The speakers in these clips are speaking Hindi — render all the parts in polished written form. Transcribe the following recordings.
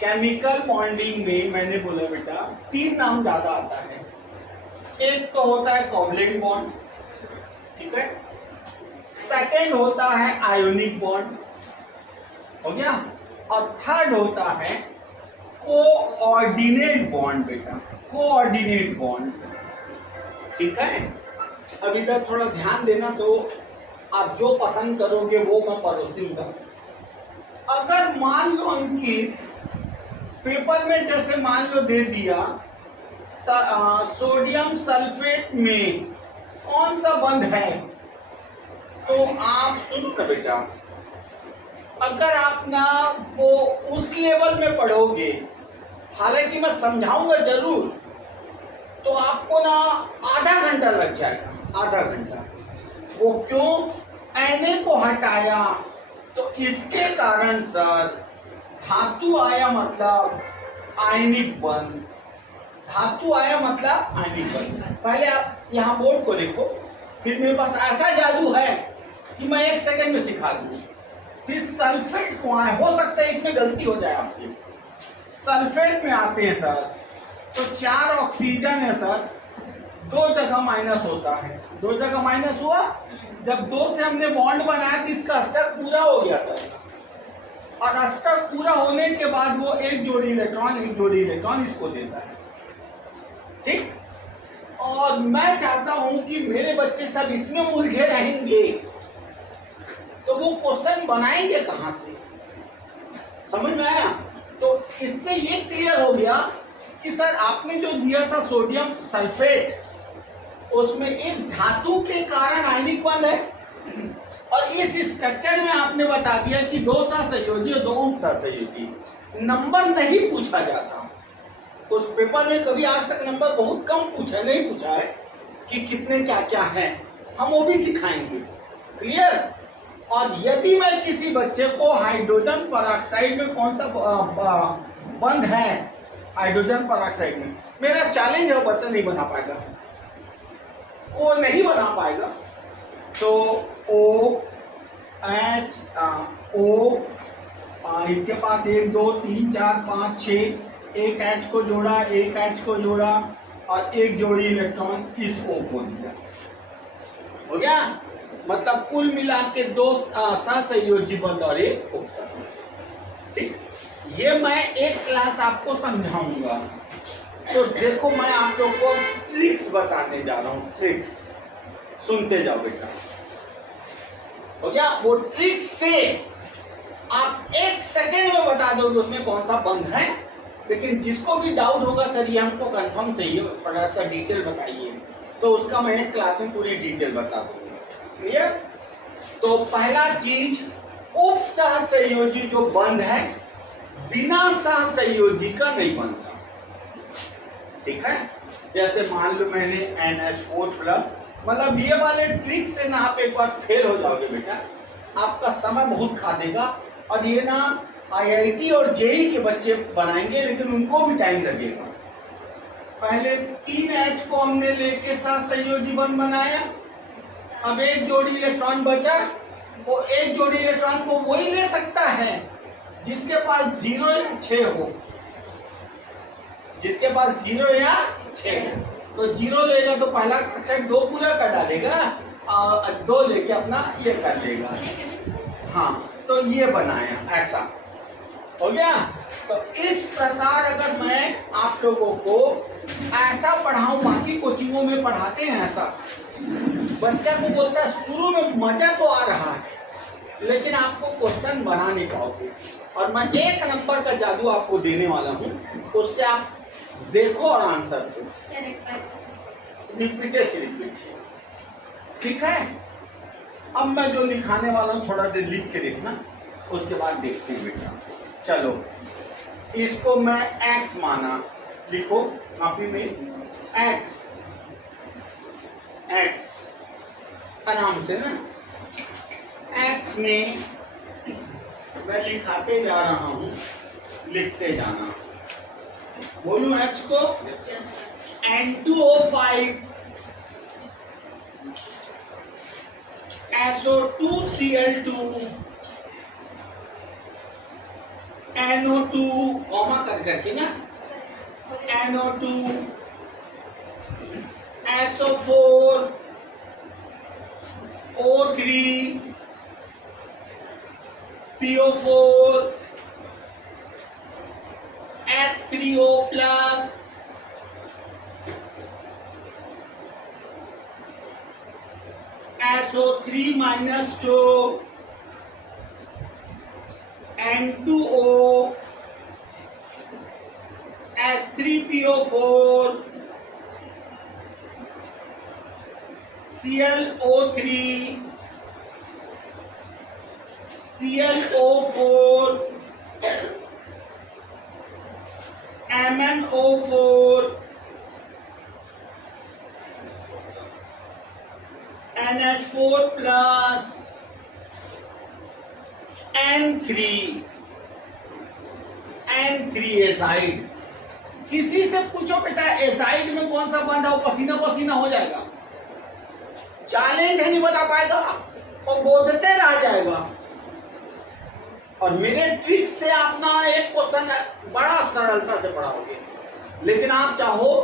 केमिकल बॉन्डिंग में मैंने बोला बेटा 3 नाम ज्यादा आता है। एक तो होता है कोवलेंट बॉन्ड, ठीक है। सेकंड होता है आयोनिक बॉन्ड, हो गया। और थर्ड होता है कोऑर्डिनेट बॉन्ड बेटा, कोऑर्डिनेट बॉन्ड, ठीक है। अब इधर थोड़ा ध्यान देना, तो आप जो पसंद करोगे वो मैं परोसूंगा। अगर मान लो अंकित पेपर में जैसे मान लो दे दिया सोडियम सल्फेट में कौन सा बंध है, तो आप सुनो ना बेटा, अगर आप ना वो उस लेवल में पढ़ोगे, हालांकि मैं समझाऊंगा जरूर, तो आपको ना आधा घंटा लग जाएगा, आधा घंटा। वो क्यों? Na को हटाया तो इसके कारण सर धातु आया, मतलब आयनिक बंध, धातु आया मतलब आयनिक बंध। पहले आप यहाँ बोर्ड को देखो, फिर मेरे पास ऐसा जादू है कि मैं 1 सेकंड में सिखा दूँ। फिर सल्फेट को आए, हो सकता है इसमें गलती हो जाए आपसे। सल्फेट में आते हैं सर, तो 4 ऑक्सीजन है सर, 2 जगह माइनस होता है, 2 जगह माइनस हुआ। जब 2 से हमने बॉन्ड बनाया तो इसका अष्टक पूरा हो गया सर, और अष्टक पूरा होने के बाद वो एक जोड़ी इलेक्ट्रॉन इसको देता है, ठीक। और मैं चाहता हूं कि मेरे बच्चे सब इसमें उलझे रहेंगे, तो वो क्वेश्चन बनाएंगे कहां से, समझ में आया? तो इससे ये क्लियर हो गया कि सर आपने जो दिया था सोडियम सल्फेट, उसमें इस धातु के कारण आयनिक बंध है, और इस स्ट्रक्चर में आपने बता दिया कि 2 सहसंयोजी और 2 उप सहसंयोजी। नंबर नहीं पूछा जाता उस पेपर में, कभी आज तक नंबर बहुत कम पूछा, नहीं पूछा है कि कितने क्या क्या है, हम वो भी सिखाएंगे, क्लियर। और यदि मैं किसी बच्चे को हाइड्रोजन परऑक्साइड में कौन सा बंध है, हाइड्रोजन परऑक्साइड में, मेरा चैलेंज है, वो बच्चा नहीं बना पाएगा, वो नहीं बना पाएगा। तो O H O, इसके पास 1 2 3 4 5 6, एक H को जोड़ा, एक H को जोड़ा, और एक जोड़ी इलेक्ट्रॉन इस O को दिया, हो गया। मतलब कुल मिला के 2 सहसंयोजी बंध और एक उप सहसंयोजी, ठीक। ये मैं एक क्लास आपको समझाऊंगा। तो देखो, मैं आप लोगों को ट्रिक्स बताने जा रहा हूँ, ट्रिक्स सुनते जाओ बेटा, हो गया। वो ट्रिक्स से आप 1 सेकेंड में बता दोगे उसमें कौन सा बंध है। लेकिन जिसको भी डाउट होगा सर ये हमको कंफर्म चाहिए, थोड़ा सा डिटेल बताइए, तो उसका मैं एक क्लास में पूरी डिटेल बता दूंगा, क्लियर। तो पहला चीज, उप सहसंयोजी जो बंध है बिना सहसंयोजी का नहीं बनता, ठीक है। जैसे मान लो मैंने NH4+, मतलब ये वाले ट्रिक से ना आप एक बार फेल हो जाओगे बेटा, आपका समय बहुत खा देगा। और ये ना IIT और JEE के बच्चे बनाएंगे, लेकिन उनको भी टाइम लगेगा। पहले 3H को हमने लेके सहसंयोजी बंध बनाया, अब एक जोड़ी इलेक्ट्रॉन बचा, वो एक जोड़ी इलेक्ट्रॉन को वही ले सकता है जिसके पास 0 या 6 हो, जिसके पास 0 या 6 हो। तो 0 लेगा तो पहला कक्षा 2 पूरा कर डालेगा, और 2 लेके अपना ये कर लेगा, हाँ। तो ये बनाया, ऐसा हो गया। तो इस प्रकार अगर मैं आप लोगों को ऐसा पढ़ाऊं, बाकी कोचिंगों में पढ़ाते हैं ऐसा, बच्चा को बोलता है शुरू में मजा तो आ रहा है लेकिन आपको क्वेश्चन बना नहीं पाओगे। और मैं 1 नंबर का जादू आपको देने वाला हूँ, उससे आप देखो और आंसर दो, रिपीट, ठीक है। अब मैं जो लिखाने वाला हूँ थोड़ा देर लिख के देखना, उसके बाद देखते हैं बेटा। चलो, इसको मैं x माना, लिखो कॉपी में x आराम से ना, x में मैं लिखाते जा रहा हूँ, लिखते जाना। बोलूं x को, N2O5 SO2Cl2 NO2 कॉमा करके ना, NO2 SO4 O3 PO4 S3O plus SO3 minus 2 N2O S3PO4 ClO3 ClO4 MnO4 NH4 plus N3 azide. किसी से पूछो बेटा एजाइड में कौन सा बंद है, वो पसीना पसीना हो जाएगा, चैलेंज है, नहीं बता पाएगा और बोलते रह जाएगा। और मेरे ट्रिक से आप ना एक क्वेश्चन बड़ा सरलता से पढ़ाओगे, लेकिन आप चाहो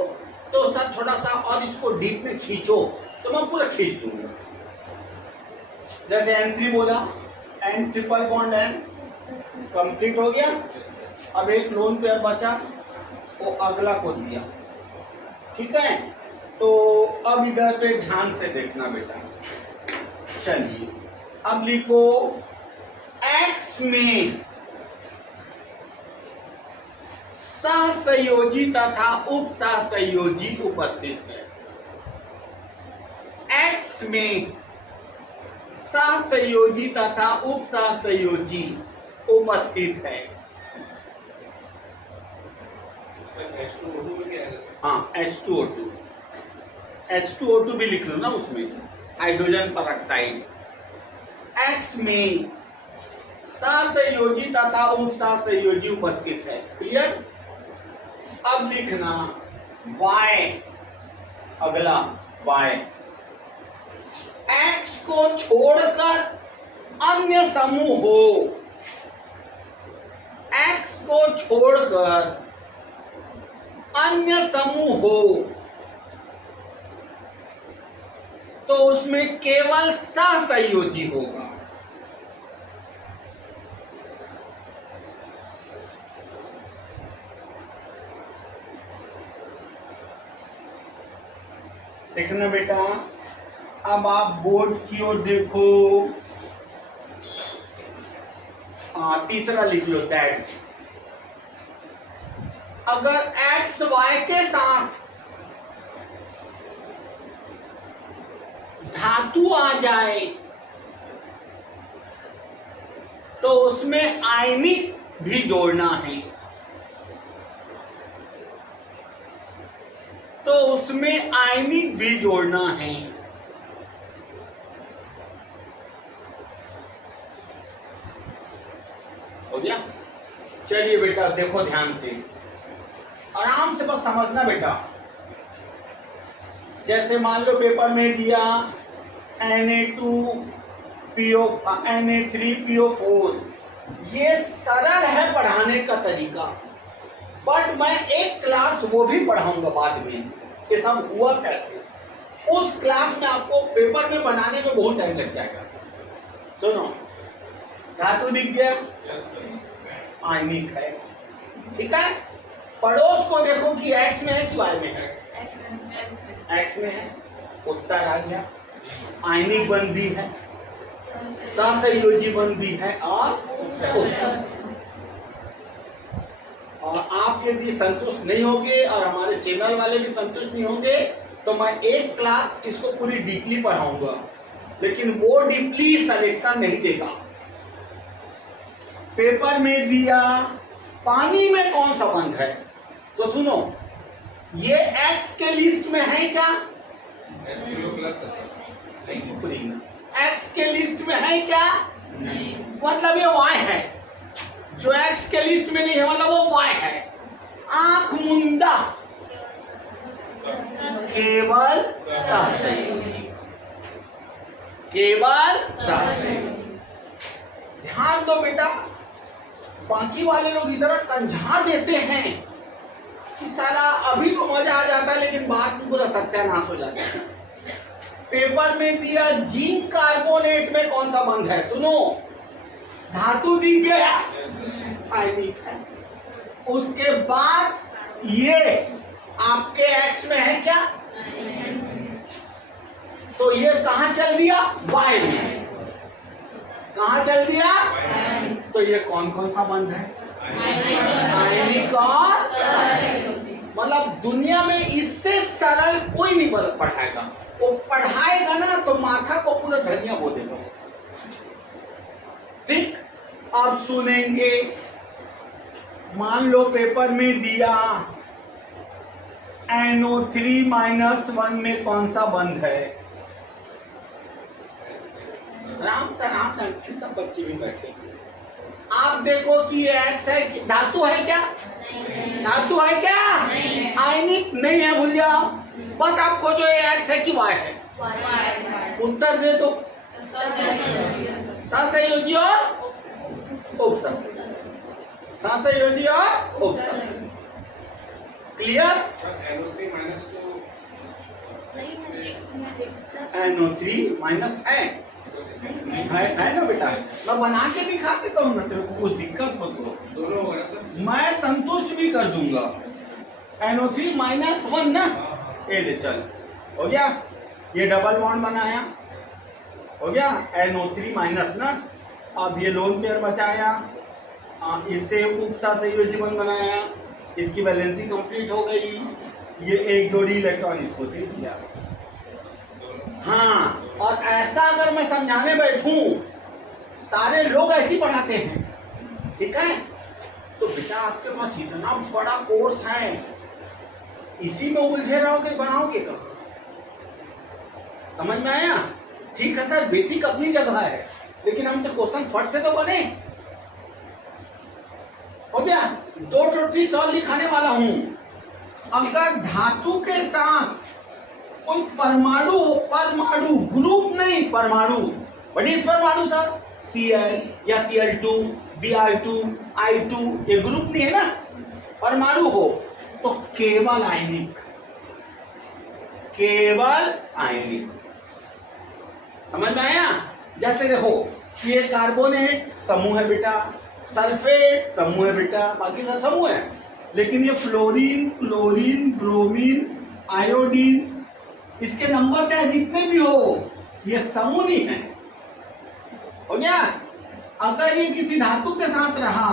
तो सर थोड़ा सा और इसको डीप में खींचो तो मैं पूरा खींच दूंगा। जैसे N3 बोला, N triple bond N complete हो गया, अब एक लोन पेयर बचा, वो अगला को दिया, ठीक है। तो अब इधर पे ध्यान से देखना बेटा। चलिए अब लिखो X में सहसंयोजी तथा उप सहसंयोजी उपस्थित है। X में सहसंयोजी तथा उप सहसंयोजी उपस्थित है। हाँ H2O2, H2O2 भी लिख लो ना, उसमें हाइड्रोजन परऑक्साइड। X में सहसंयोजी तथा उप सहसंयोजी उपस्थित है, क्लियर। अब लिखना Y, अगला Y, X को छोड़कर अन्य समूह हो, X को छोड़कर अन्य समूह हो तो उसमें केवल सहसंयोजी होगा। देखना बेटा, अब आप बोर्ड की ओर देखो। तीसरा लिख लो Z। अगर X Y के साथ धातु आ जाए तो उसमें आयनिक भी जोड़ना है, तो उसमें आयनिक भी जोड़ना है। हो गया। चलिए बेटा देखो ध्यान से, आराम से बस समझना बेटा। जैसे मान लो पेपर में दिया Na3PO4, ये सरल है पढ़ाने का तरीका, बट मैं एक क्लास वो भी पढ़ाऊंगा बाद में ये सब हुआ कैसे। उस क्लास में आपको पेपर में बनाने में बहुत टाइम लग जाएगा। सुनो, धातु दिख गया, आयनिक है, ठीक है। पड़ोस को देखो कि X में है कि Y में है, X में है, उत्तर आ गया। आयनिक बंध भी है, सहसंयोजी बंध भी है और आप यदि संतुष्ट नहीं होंगे और हमारे चैनल वाले भी संतुष्ट नहीं होंगे तो मैं एक क्लास इसको पूरी डीपली पढ़ाऊंगा, लेकिन वो डीपली सिलेक्शन नहीं देगा। पेपर में दिया पानी में कौन सा बंध है, तो सुनो ये X के लिस्ट में है क्या? X के लिस्ट में है क्या? नहीं। मतलब ये Y है। जो X के लिस्ट में नहीं है मतलब वो Y है। आंख मुंदा, केवल सहसंयोजी, केवल सहसंयोजी। ध्यान दो बेटा, बाकी वाले लोग इधर कंझा देते हैं कि साला अभी तो मजा आ जाता है लेकिन बाद में पूरा सत्यानाश हो जाता है। पेपर में दिया जिंक कार्बोनेट में कौन सा बंध है, सुनो, धातु दिख गया, आयनिक है। उसके बाद ये आपके एक्स में है क्या, तो ये कहां चल दिया, वाई में। कहां चल दिया, तो ये कौन कौन सा बंध है, आयनिक और मतलब दुनिया में इससे सरल कोई नहीं पढ़ाएगा। वो पढ़ाएगा ना तो माथा को पूरा धनिया बो देगा। ठीक, अब सुनेंगे, मान लो पेपर में दिया NO3-1 में कौन सा बंध है। राम से सब बच्चे भी बैठे, आप देखो कि ये एक्स है, धातु है क्या, धातु है क्या, आयनिक नहीं है, भूल जाओ। बस आपको जो ये एक्स है कि वाई है, उत्तर दे दो। सहसंयोजी और उपसहसंयोजी, सहसंयोजी और उपसहसंयोजी। क्लियर, NO3- है ना बेटा, मैं बना के दिखा देता हूँ ना, तेरे को कुछ दिक्कत हो तो दोनों मैं संतुष्ट भी कर दूंगा। NO3-1 ना, ये ले चल, हो गया, ये डबल बॉन्ड बनाया, हो गया NO3- ना। अब ये लोन पेयर बचाया, इससे उपसहसंयोजी बंध बनाया, इसकी वैलेंसी कंप्लीट हो गई, ये एक जोड़ी इलेक्ट्रॉन इसको दे दिया। हाँ, और ऐसा अगर मैं समझाने बैठूं, सारे लोग ऐसे ही पढ़ाते हैं, ठीक है, तो बेटा आपके पास इतना बड़ा कोर्स है, इसी में उलझे रहोगे, बनाओगे कब, समझ में आया। ठीक है सर, बेसिक अपनी जगह है, लेकिन हमसे क्वेश्चन फट से तो बने। हो गया, 2 ट्रिक्स और लिखाने वाला हूं। अगर धातु के साथ कोई परमाणु ग्रुप नहीं, परमाणु, व्हाट इज परमाणु सर, Cl या Cl2, Br2, I2, ये ग्रुप नहीं है ना, परमाणु हो तो केवल आयनिक, केवल आयनिक, समझ में आया। जैसे देखो, ये कार्बोनेट समूह है बेटा, सल्फेट समूह है बेटा, बाकी सब समूह है, लेकिन ये फ्लोरीन, क्लोरीन, ब्रोमीन, आयोडीन, इसके नंबर चाहे जितने भी हो, ये समूह नहीं है, हो गया। अगर ये किसी धातु के साथ रहा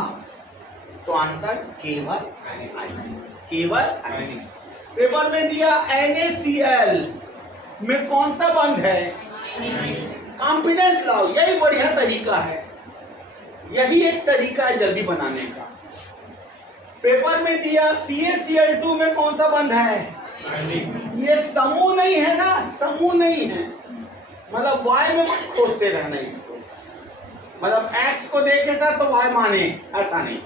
तो आंसर केवल आयनिक, केवल आयनिक। पेपर में दिया NaCl में कौन सा बंध है, कॉन्फिडेंस लाओ, यही बढ़िया तरीका है, यही एक तरीका है जल्दी बनाने का। पेपर में दिया CaCl2 में कौन सा बंध है, ये समूह नहीं है ना, समूह नहीं है, मतलब Y में खोजते रहना इसको, मतलब X को देखे सर तो Y माने, ऐसा नहीं,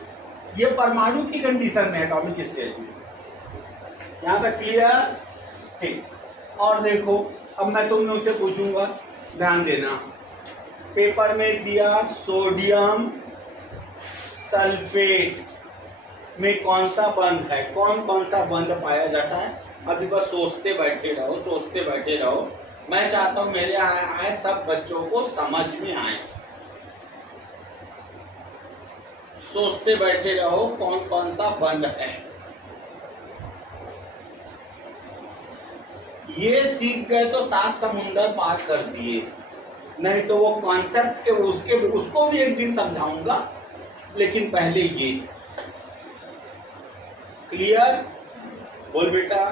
ये परमाणु की कंडीशन में, एटॉमिक स्टेज में। यहां तक क्लियर, ठीक। और देखो, अब मैं तुम लोग से पूछूंगा, ध्यान देना, पेपर में दिया सोडियम सल्फेट में कौन सा बंध है, कौन कौन सा बंध पाया जाता है। अभी बस सोचते बैठे रहो, सोचते बैठे रहो, मैं चाहता हूं मेरे आए सब बच्चों को समझ में आए, सोचते बैठे रहो कौन कौन सा बंध है। ये सीख गए तो 7 समुंदर पार कर दिए, नहीं तो वो कॉन्सेप्ट के उसको भी एक दिन समझाऊंगा, लेकिन पहले ये क्लियर, बोल बेटा।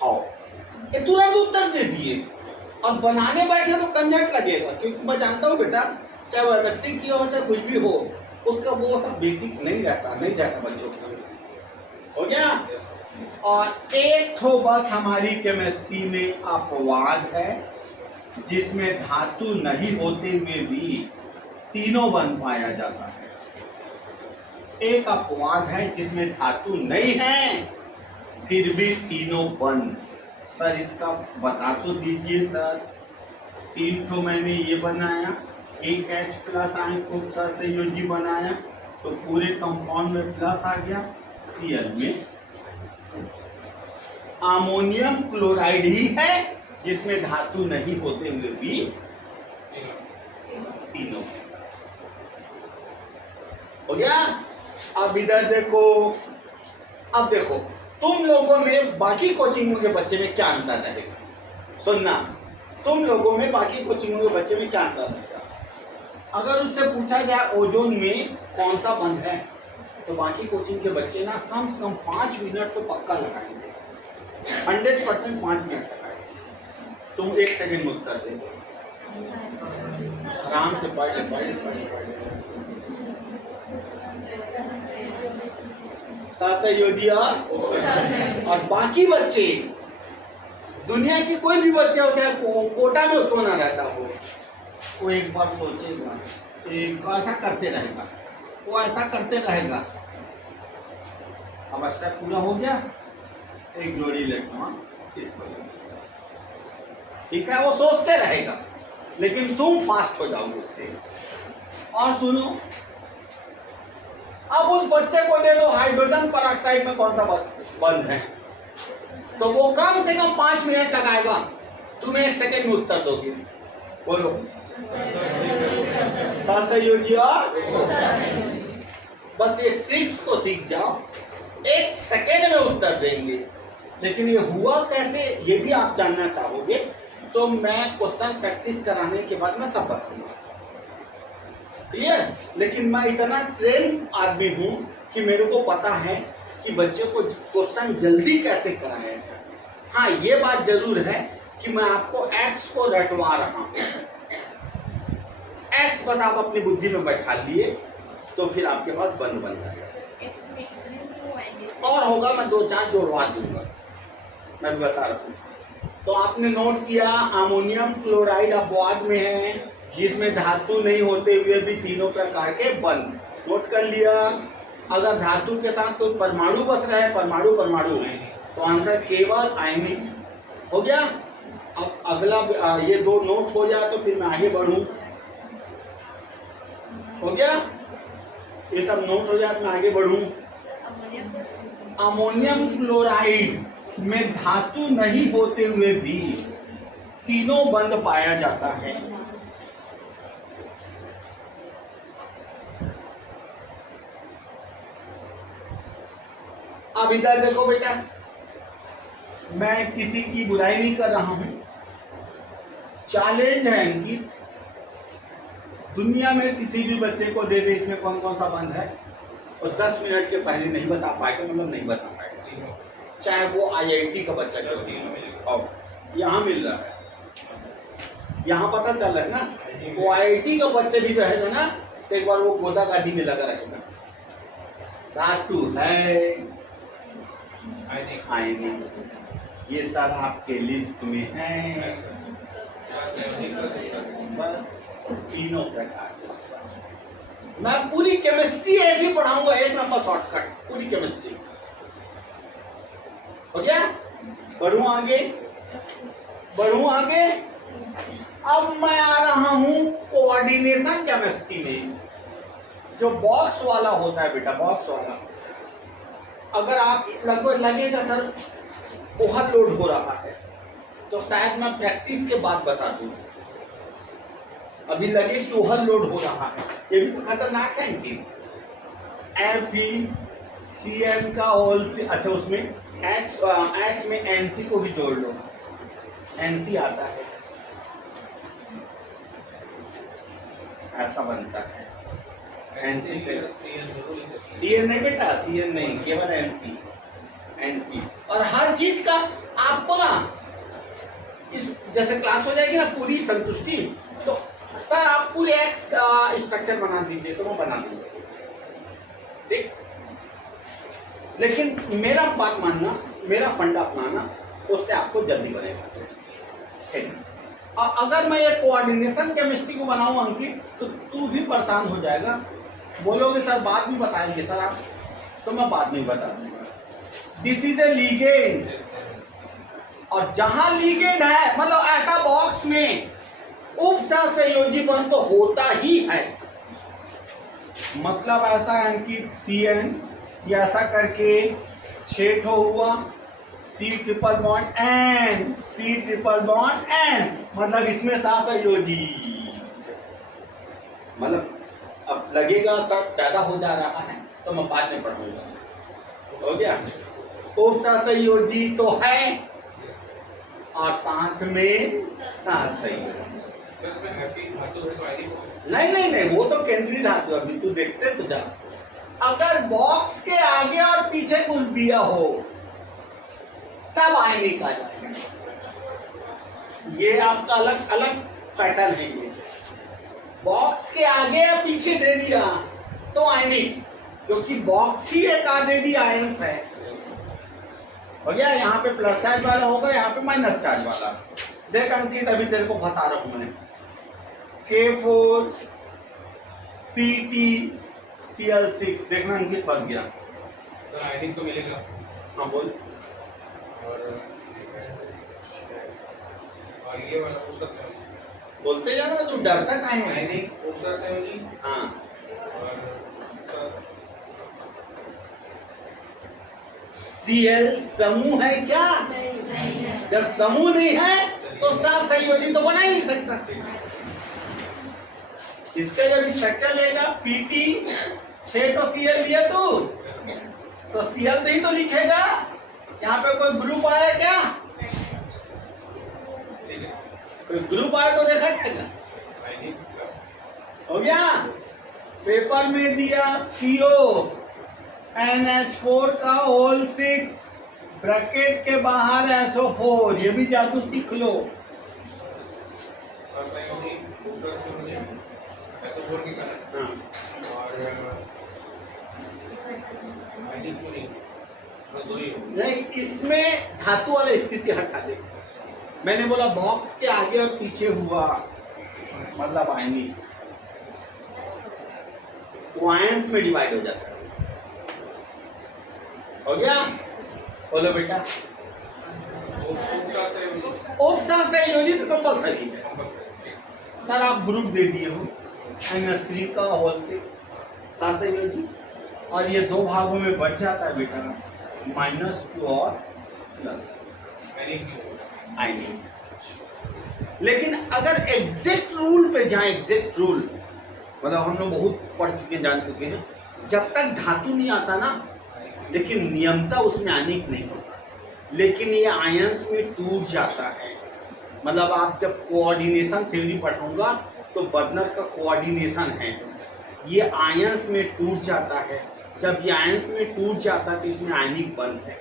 हाँ, ये तुरंत उत्तर दे दिए, और बनाने बैठे तो कंजट लगेगा, क्योंकि मैं जानता हूँ बेटा, चाहे वो एमएससी की हो चाहे कुछ भी हो, उसका वो सब बेसिक नहीं जाता बच्चों को, हो गया। और एक तो बस हमारी केमिस्ट्री में अपवाद है, जिसमें धातु नहीं होते हुए भी तीनों बंध पाया जाता है। एक अपवाद है जिसमें धातु नहीं है फिर भी तीनों बंध। सर इसका बता तो दीजिए सर, 3 ठो मैंने ये बनाया, एक H प्लस आयन को सहसंयोजी बनाया तो पूरे कंपाउंड में प्लस आ गया, Cl में अमोनियम क्लोराइड ही है जिसमें धातु नहीं होते हुए भी तीनों हो गया। अब इधर देखो, अब देखो तुम लोगों में बाकी कोचिंगों के बच्चे में क्या अंतर रहेगा, सुनना, तुम लोगों में बाकी कोचिंगों के बच्चे में क्या अंतर रहेगा। अगर उससे पूछा जाए ओजोन में कौन सा बंध है तो बाकी कोचिंग के बच्चे ना कम से कम 5 मिनट तो पक्का लगाएंगे, 100% 5 मिनट लगाएंगे। तुम 1 सेकंड में उत्तर दे, आराम से पढ़ ले। सहसंयोजी और बाकी बच्चे, दुनिया के कोई भी बच्चे हो चाहे कोटा में क्यों ना रहता हो, वो एक बार सोचेगा, एक ऐसा करते रहेगा, वो ऐसा करते रहेगा। अब स्टेप पूरा हो गया, एक जोड़ी इलेक्ट्रॉन इसको, ठीक है, वो सोचते रहेगा लेकिन तुम फास्ट हो जाओगे उससे। और सुनो, अब उस बच्चे को दे दो हाइड्रोजन परऑक्साइड में कौन सा बंध है तो वो कम से कम 5 मिनट लगाएगा, तुम 1 सेकंड में उत्तर दोगे। बोलो सहसंयोजी और बस ये ट्रिक्स को सीख जाओ, 1 सेकंड में उत्तर देंगे। लेकिन ये हुआ कैसे ये भी आप जानना चाहोगे तो मैं क्वेश्चन प्रैक्टिस कराने के बाद मैं सब बताऊंगा, क्लियर। लेकिन मैं इतना ट्रेन आदमी हूं कि मेरे को पता है कि बच्चे को क्वेश्चन जल्दी कैसे कराया जाए। हाँ, ये बात जरूर है कि मैं आपको एक्स को रटवा रहा हूं, एक्स बस आप अपनी बुद्धि में बैठा लिए तो फिर आपके पास बंद बन जाएगा। और होगा मैं 2-4 जोड़वा दूंगा, मैं बता रहा हूँ। तो आपने नोट किया अमोनियम क्लोराइड अपवाद में है जिसमें धातु नहीं होते हुए भी तीनों प्रकार के बंध, नोट कर लिया। अगर धातु के साथ कोई परमाणु बस रहा है, परमाणु तो आंसर केवल आयनिक हो गया। अब अगला ये 2 नोट हो जाए तो फिर मैं आगे बढ़ूं, हो गया, ये सब नोट हो जाए तो मैं आगे बढ़ूं। अमोनियम क्लोराइड में धातु नहीं होते हुए भी तीनों बंध पाया जाता है। अब इधर देखो बेटा, मैं किसी की बुराई नहीं कर रहा हूं, चैलेंज है अंकित, दुनिया में किसी भी बच्चे को दे दे इसमें कौन कौन सा बंध है और 10 मिनट के पहले नहीं बता पाएगा, मतलब नहीं बता पाएगा, चाहे वो IIT का बच्चा क्यों। और यहाँ मिल रहा है, यहाँ पता चल रहा है ना, वो IIT का बच्चे भी रहेगा ना तो एक बार वो गोदा गाड़ी में लगा रहेगा, धातु है आयनिक, ये सब आपके लिस्ट में है। बस तीनों प्रकार, मैं पूरी केमिस्ट्री ऐसी पढ़ाऊंगा, 1 नंबर शॉर्टकट, पूरी केमिस्ट्री हो गया। बढ़ूं आगे। अब मैं आ रहा हूं कोऑर्डिनेशन केमिस्ट्री में, जो बॉक्स वाला होता है बेटा, बॉक्स वाला। अगर आप लगेगा सर ओवरलोड हो रहा है तो शायद मैं प्रैक्टिस के बाद बता दूं, अभी लगे कि ओवरलोड हो रहा है, ये भी तो खतरनाक है इनकी। FeCN का होल से, अच्छा उसमें H में NC को भी जोड़ लो, NC आता है, ऐसा बनता है NC पे CN नहीं बेटा, CN नहीं, केवल NC। और हर चीज का आपको ना इस जैसे क्लास हो जाएगी ना पूरी संतुष्टि, तो सर आप पूरे एक्स का स्ट्रक्चर बना दीजिए तो मैं बना दूंगा, ठीक। लेकिन मेरा बात मानना, मेरा फंडा अपनाना, उससे आपको जल्दी बनेगा, ठीक। और अगर मैं ये कोऑर्डिनेशन केमिस्ट्री को बनाऊं अंकित तो तू भी परेशान हो जाएगा, बोलोगे सर बाद में बताएंगे सर आप, तो मैं बाद में बता दूंगा। दिस इज ए लीगेंड, और जहां लीगेंड है मतलब ऐसा बॉक्स में उपसहसंयोजी बंध तो होता ही है। मतलब ऐसा है कि CN ये ऐसा करके 6 ठो हुआ, C triple bond N, C triple bond N, मतलब इसमें सहसंयोजी। मतलब अब लगेगा सब ज्यादा हो जा रहा है तो मैं बाद में पढ़ूंगा। हो गया? उपसहसंयोजी तो है और साथ में सहसंयोजी। नहीं नहीं नहीं, वो तो केंद्रीय धातु। अभी तू देखते तो जा। अगर बॉक्स के आगे और पीछे कुछ दिया हो तब आयनिक आ जाएगा। ये आपका अलग अलग पैटर्न है। ये बॉक्स के आगे या पीछे दे दिया तो आयनिक, क्योंकि बॉक्स ही एक आरजेडी आयंस है। हो गया? यहाँ पे प्लस चार्ज वाला होगा, यहाँ पे माइनस चार्ज वाला। देख अंकित, अभी तेरे को फंसा रहा हूं मैं। K4 PtCl6, देखना अंकित फंस गया। तो आयनिक तो मिलेगा। हाँ बोल। और ये वाला उसका संयोजी बोलते जाना, तू डरता काहे है? आयनिक उसका संयोजी। हाँ, और Cl समूह है क्या? जब समूह नहीं है तो सहसंयोजी तो बना ही नहीं सकता। इसका जब स्ट्रक्चर लेगा PT 6 तो Cl दिया तो Cl नहीं तो लिखेगा। यहाँ पे कोई ग्रुप आया क्या? कोई ग्रुप आया तो देखा जाएगा। आयनिक प्लस हो गया? पेपर में दिया CO NH4 का होल 6, ब्रैकेट के बाहर SO4, ये भी जादू सीख लो। सहसंयोजी उसका संयोजी SO4 के कारण। हाँ। और आयनिक क्यों नहीं? बस दो ही हो। नहीं, इसमें धातु वाली स्थिति हटा दे। मैंने बोला बॉक्स के आगे और पीछे हुआ मतलब आयनिक, वो आयंस में डिवाइड हो जाता है। हो गया? बोलो बेटा। उसका संयोजी उपसहसंयोजी तो कंपल्सरी है। कंपल्सरी। सर आप ग्रुप दे दिए हो, NH3 का होल 6 सहसंयोजी, और ये दो भागों में बच जाता है बेटा, -2 और प्लस आयनिक क्यों होगा? आयनिक। लेकिन अगर एग्जैक्ट रूल पे जाए, एग्जैक्ट रूल मतलब हम लोग बहुत पढ़ चुके हैं, जान चुके हैं, जब तक धातु नहीं आता ना, लेकिन नियमता उसमें आयनिक नहीं होता, लेकिन ये आयंस में टूट जाता है। मतलब आप जब कोऑर्डिनेशन थ्योरी पढ़ूंगा तो बर्नर का कोऑर्डिनेशन है, ये आयंस में टूट जाता है। जब ये आयंस में टूट जाता है तो इसमें आयनिक बंध है।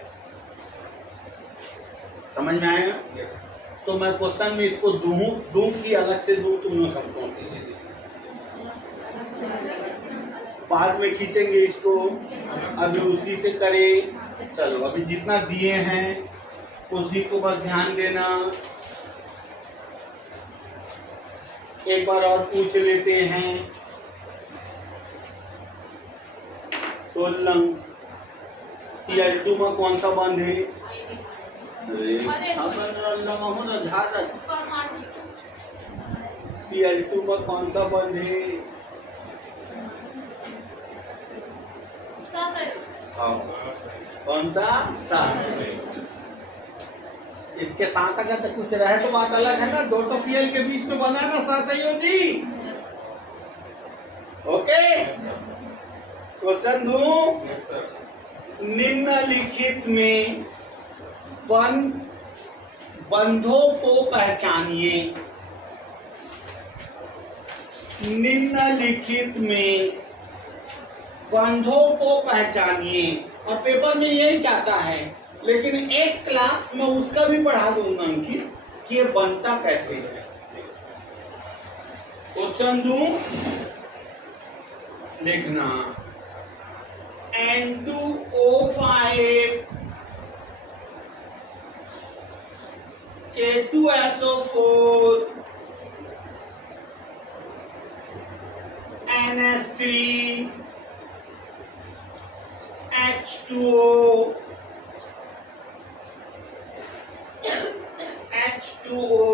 समझ में आएगा? यस। तो मैं क्वेश्चन में इसको दूं कि अलग से दूं, तुम लोग सब सोचो। बाद में खींचेंगे इसको, अभी उसी से करें। चलो अभी जितना दिए हैं उसी को बस ध्यान देना। एक बार और पूछ लेते हैं। 16 Cl2 में कौन सा बंध है? Cl2 में कौन सा बंध है? कौन सा? सहसंयोजी। इसके साथ अगर तो कुछ रहे तो बात अलग है ना, दो तो Cl के बीच में बना ना सहसंयोजी। ओके, क्वेश्चन दूं। Yes sir. निम्नलिखित में बंधों को पहचानिए। निम्नलिखित में बंधों को पहचानिए। और पेपर में यही चाहता है, लेकिन एक क्लास में उसका भी पढ़ा दूंगा अंकित कि ये बनता कैसे है। क्वेश्चन दूं, देखना। N2O5 K2SO4 NH3 H2O H2O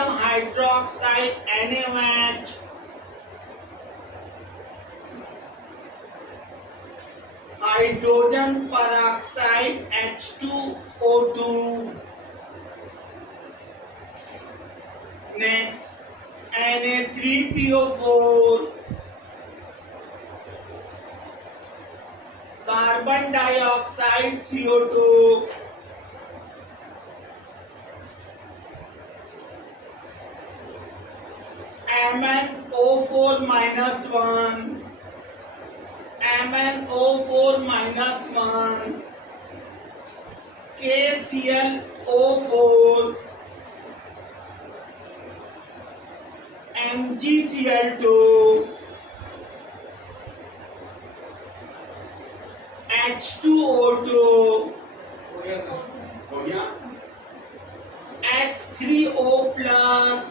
sodium hydroxide NaOH, hydrogen peroxide H2O2, next Na3PO4, carbon dioxide CO2, MnO4 minus 1, MnO4 minus 1, KClO4, MgCl2, H2O2, हो गया सर? हो गया, H3O plus,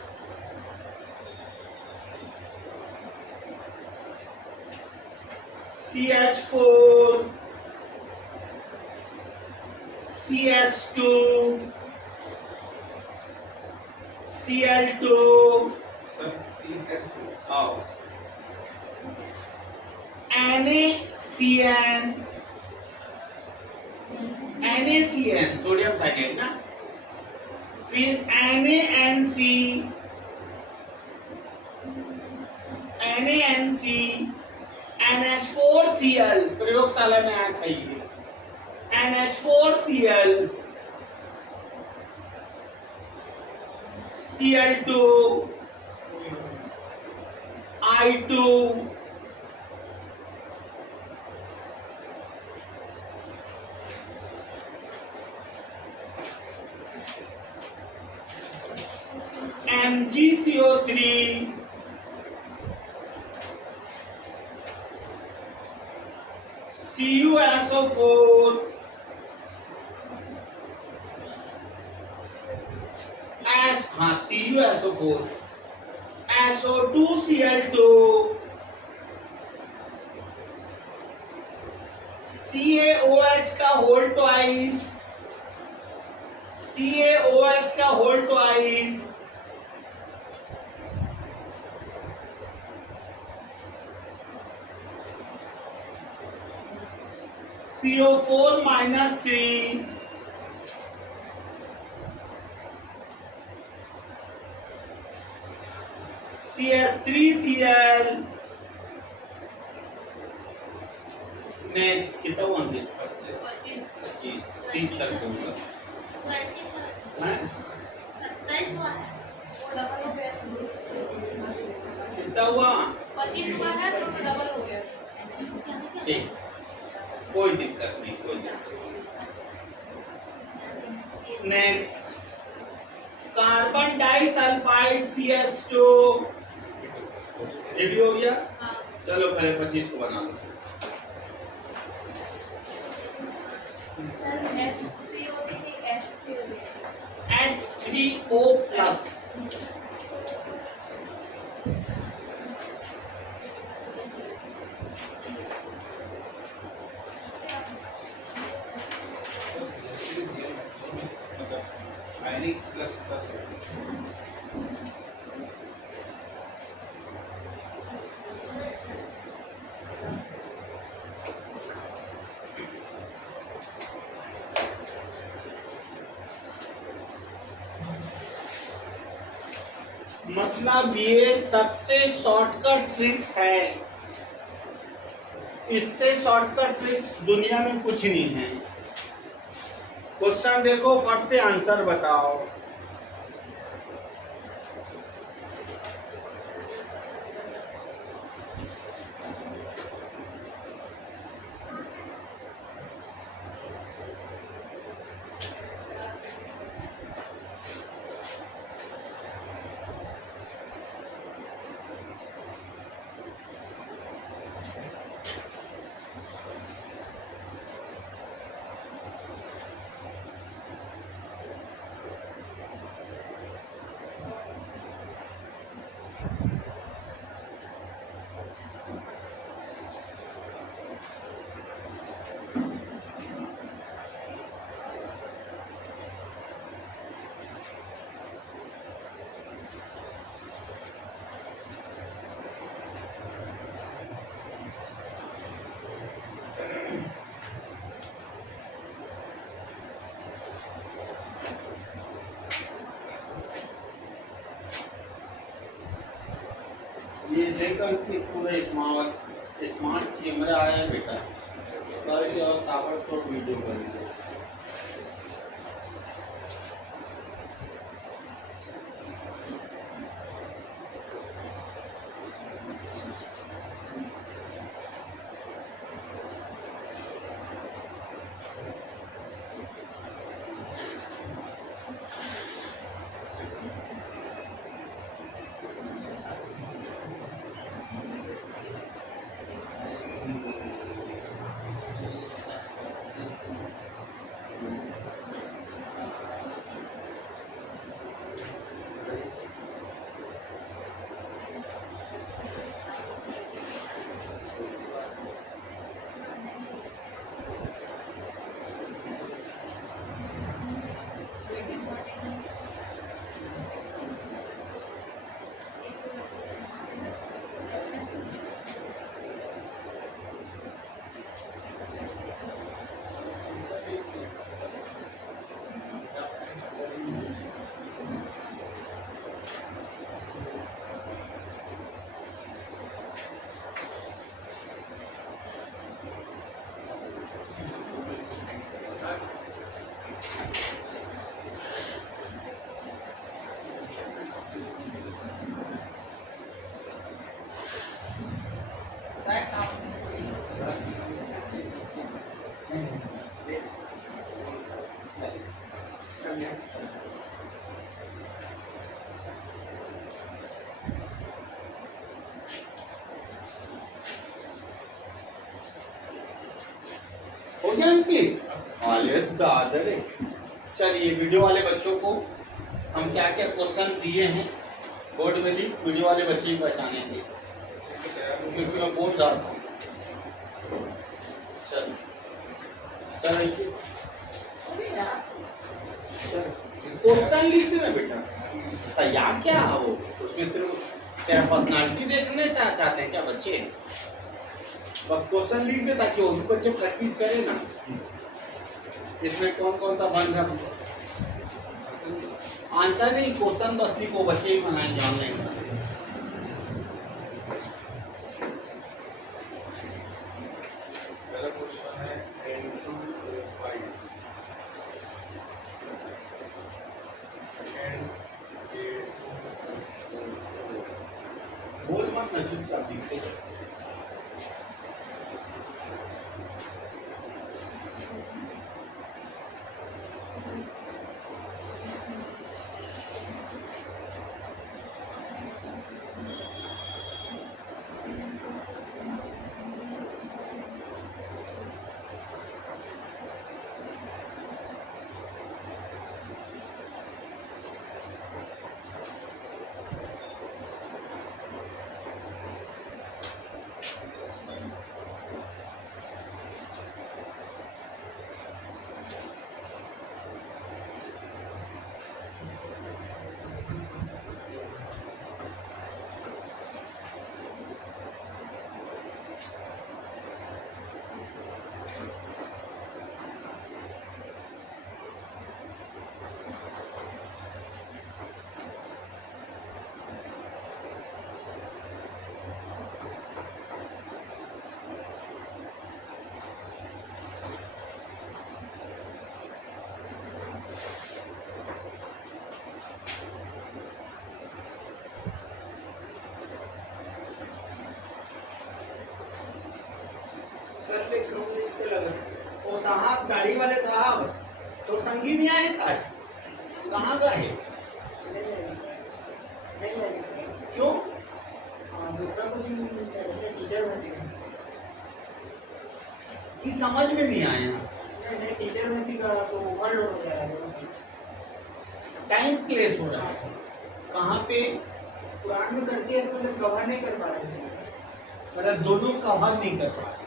CH4, CS2, Cl2, sir CS2 आओ, NaCN, NaCN सोडियम साइनाइड ना, फिर NaNC, NaNC, NH4Cl, प्रयोगशाला में आया था ये, NH4Cl, Cl2, I2, MgCO3, CuSO4, CuSO4, SO2Cl2, CaOH का होल ट्वाइस, CaOH का whole twice, PO4 minus 3, CS3Cl, next कितना हुआ हमने 25 25 30 तक होगा हैं कितना हुआ ठीक कोई दिक्कत नहीं कोई दिक्कत next carbon disulphide CH2 ready हो गया चलो पहले 25 को बना लो H3O plus आयनिक प्लस मतलब ये सबसे शॉर्टकट ट्रिक्स है इससे शॉर्टकट ट्रिक्स दुनिया में कुछ नहीं है क्वेश्चन देखो फट से आंसर बताओ ये देखो कि पूरा स्मार्ट स्मार्ट कैमरा है बेटा, कल से और ताबड़तोड़ वीडियो करेंगे। हो गया अंकित? अरे दादरे, चलिए वीडियो वाले बच्चों को हम क्या क्या क्वेश्चन दिए हैं बोर्ड में दी, वीडियो वाले बच्चे ही पहचानेंगे क्योंकि मैं बोल रहा था। चल चल अंकित, क्वेश्चन लिख देना बेटा, तैयार क्या है वो, उसमें तेरे तेरा पर्सनालिटी देखने चाहते हैं क्या बच्चे? बस क्वेश्चन लिख दे ताकि वो भी बच्चे प्रैक्टिस करें ना। इसमें कौन कौन सा बंद है, आंसर नहीं क्वेश्चन बस लिखो, बच्चे ही बनाएंगे ऑनलाइन। पहला क्वेश्चन है 10 to 5 सेकंड बोल मत ना, चुपचाप लिखते। ओ साहब, गाड़ी वाले साहब, तो संगी नहीं आए आज, कहाँ गए? क्यों? दूसरा कुछ टीचर भर्ती कि समझ में नहीं आया। नहीं, टीचर भर्ती का तो ओवरलोड हो जा रहा है, टाइम क्लेश हो रहा है। कहाँ पे? पुराण में करती है तो मतलब कवर नहीं कर पा रहे थे, मतलब दोनों कवर नहीं कर पा रहे।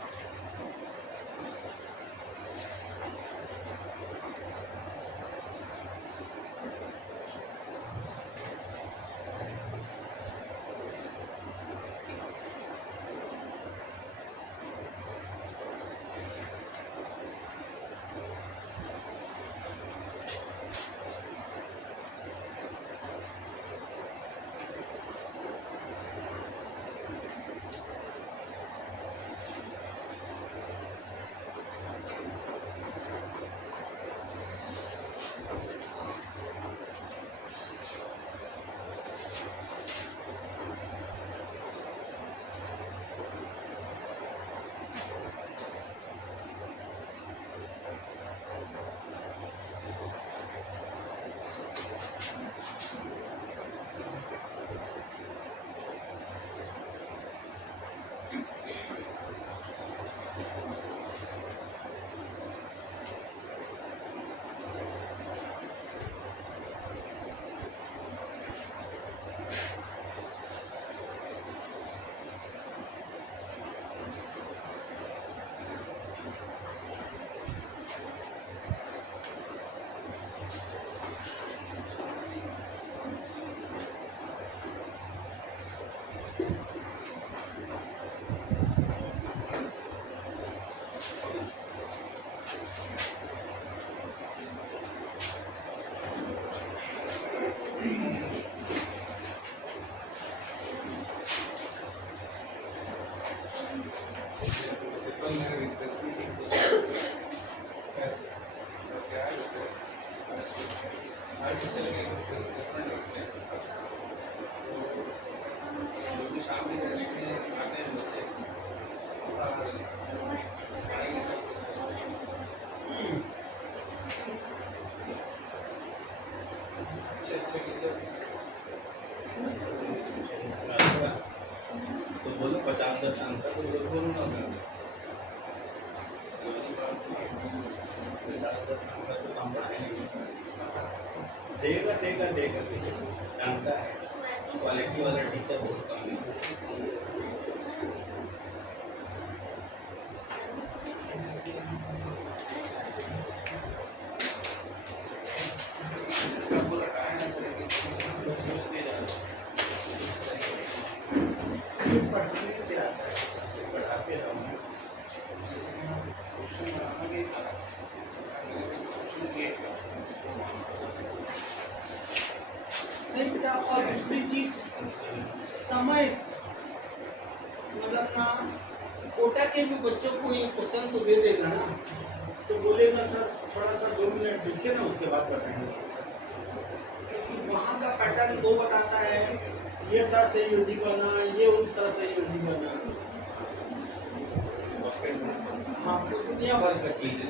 बोल रहे हैं कैसे क्या है जैसे हर टीचर के पर्सनल एक्सपीरियंस जो भी शाम में आते हैं बच्चे अच्छे अच्छे टीचर तो बोलो 50 का चांस था तो बोलो ना मैं देगा देगा देगा जानता है क्वालिटी वाला टीचर बहुत कम है। सबको लगाया है सर बस सोच नहीं जा पढ़ने से आता है पढ़ाते रहूँगा क्वेश्चन बनाना क्वेश्चन क्रिएट नहीं बेटा। और दूसरी चीज समय मतलब ना कोटा के भी बच्चों को ये क्वेश्चन तो दे देगा ना तो बोलेगा सर थोड़ा सा 2 मिनट रुके ना उसके बाद बताएंगे क्योंकि वहाँ का पैटर्न दो बताता है ये सर से योजी बना ये उन सर से योजी बना। हाँ तो दुनिया भर का चीज तो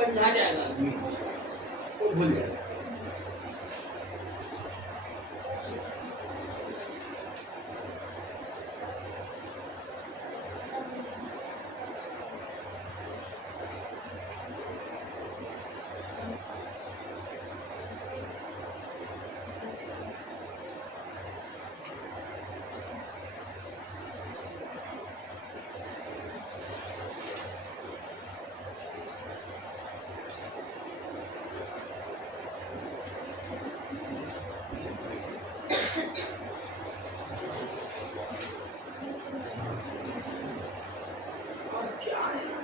समझा जाएगा आदमी तो भूल जाएगा।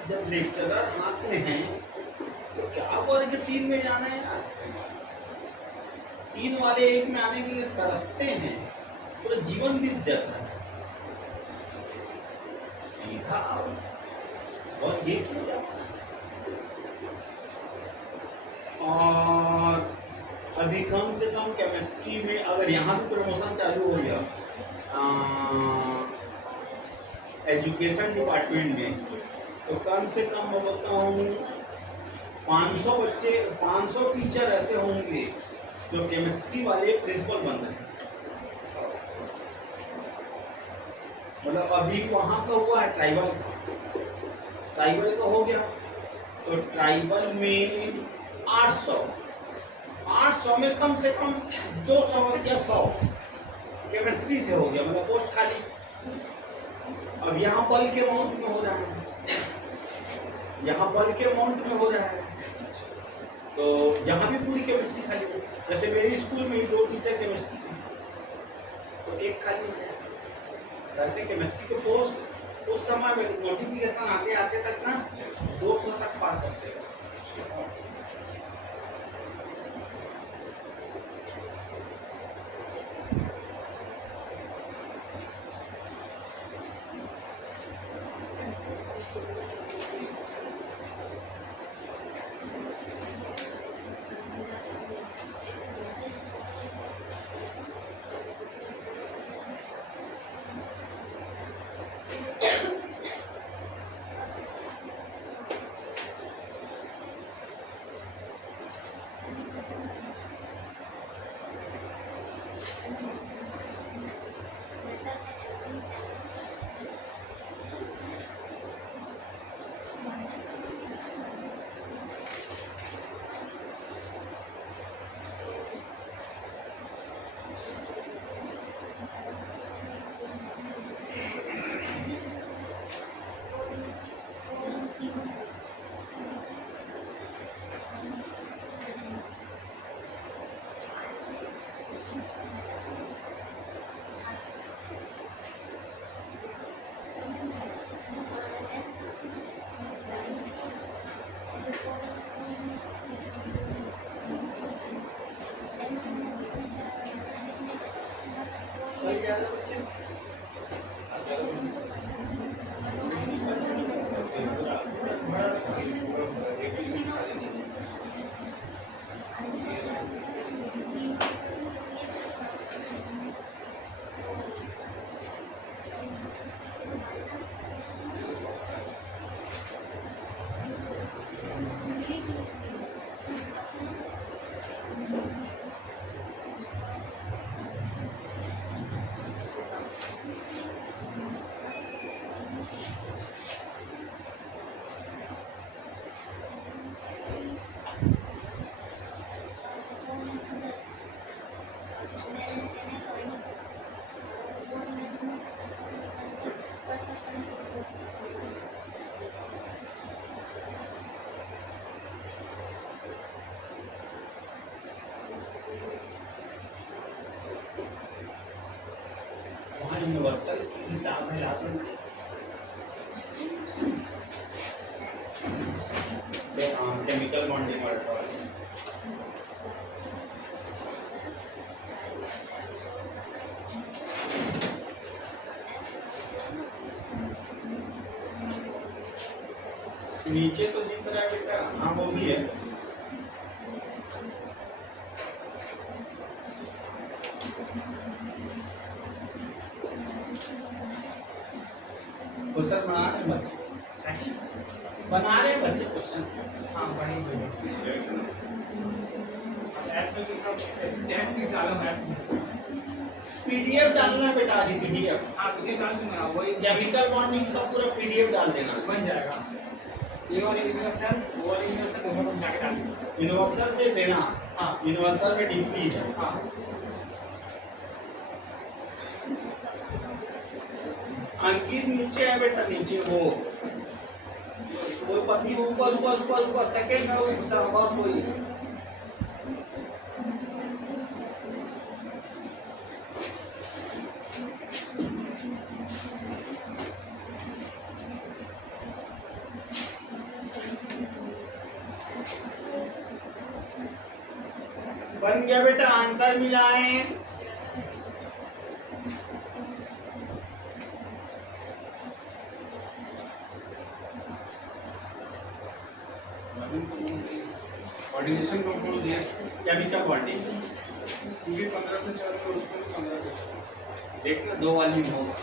जब लेक्चरर हाथ में है तो क्या वर्ग 3 में जाना है यार। 3 वाले 1 में आने के लिए तरसते हैं पूरा जीवन बीत जाता है सीधा और ये क्यों जाता है। और अभी कम से कम केमिस्ट्री में अगर यहाँ भी प्रमोशन चालू हो गया एजुकेशन डिपार्टमेंट में तो कम से कम मैं बोलता हूँ 500 बच्चे 500 टीचर ऐसे होंगे जो केमिस्ट्री वाले प्रिंसिपल बन रहे हैं। मतलब अभी वहाँ का हुआ है ट्राइबल का हो गया तो ट्राइबल में 800 में कम से कम 200 या 100 केमिस्ट्री से हो गया मतलब पोस्ट खाली। अब यहाँ बल के अमाउंट में हो रहा है यहाँ बल के अमाउंट में हो रहा है तो यहाँ भी पूरी केमिस्ट्री खाली है। जैसे मेरी स्कूल में ही 2 टीचर केमिस्ट्री तो 1 खाली है। वैसे केमिस्ट्री के पोस्ट उस समय में नोटिफिकेशन आते आते तक ना 200 तक पार करते हैं। नीचे तो दिख रहा है बेटा, हाँ वो भी है। क्वेश्चन बना रहे बच्चे, बना रहे बच्चे क्वेश्चन। हाँ बड़ी बड़ी ऐप में भी सब टेस्ट भी डालो ऐप में। पीडीएफ डालना है बेटा, आज पीडीएफ। हाँ तो ये डाल दूंगा वही केमिकल बॉन्डिंग का पूरा पीडीएफ डाल देना। बन जाएगा। ये वाली यूनिवर्सल वो वाली यूनिवर्सल दोनों को जाके डाल दूंगा। यूनिवर्सल से देना, हाँ यूनिवर्सल में डीपी है। हाँ अंकित नीचे है बेटा, नीचे वो पति ऊपर ऊपर ऊपर ऊपर सेकंड में वो बस वही। बन गया बेटा, आंसर मिला है। कोऑर्डिनेशन कंपाउंड दिया केमिकल बॉन्डिंग भी 15 से चालू है, उसको भी 15 से चालू। देखना, 2 वाली में होगा।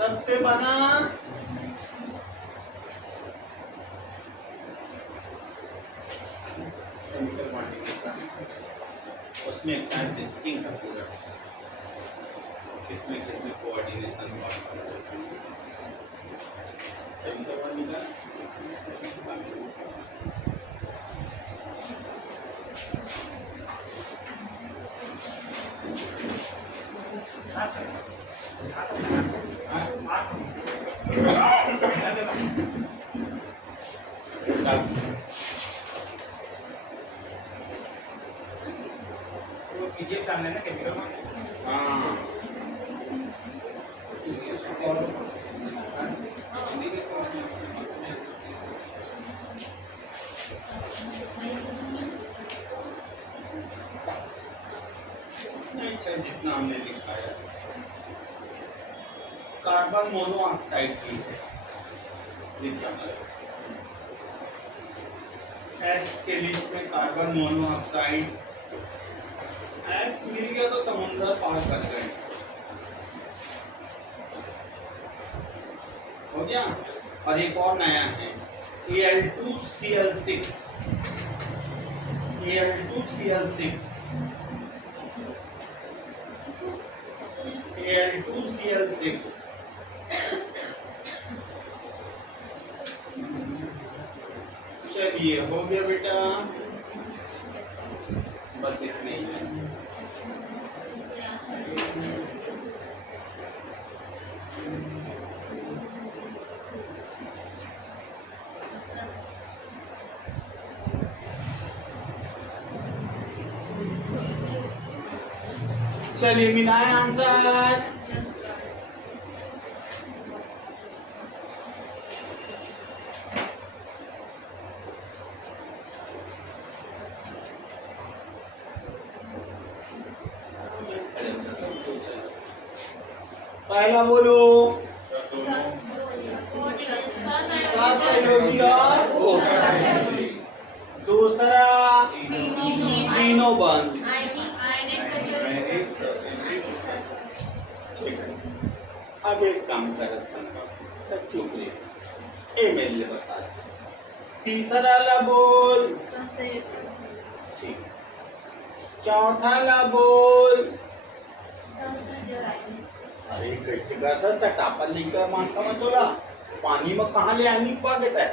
सबसे बना केमिकल बॉन्डिंग का, उसमें टेस्टिंग का पूरा किसमें किसमें कोऑर्डिनेशन केमिकल बॉन्डिंग का। पीडीएफ डालना है ना केमिकल में। हाँ जितना हमने लिखा है, कार्बन मोनोऑक्साइड की एक्स के लिस्ट में कार्बन मोनोऑक्साइड, एक्स मिल गया तो समुद्र पार कर गए, हो गया। और एक और नया है Al2Cl6, Al2Cl6, Al2Cl6। चलिए हो गया बेटा, बस इतना ही है। चलिए मिलाए आंसर। पहला बोलो सहयोगी और दूसरा तीनों बंद। अब एक काम कर चुप रहे, ए मेरे लिए बता दे। तीसरा ला बोल, ठीक। चौथा ला बोल, अरे कैसे कहा था टटापन लेकर मानता मैं तोला, पानी में कहाँ ले आनी पागे तय,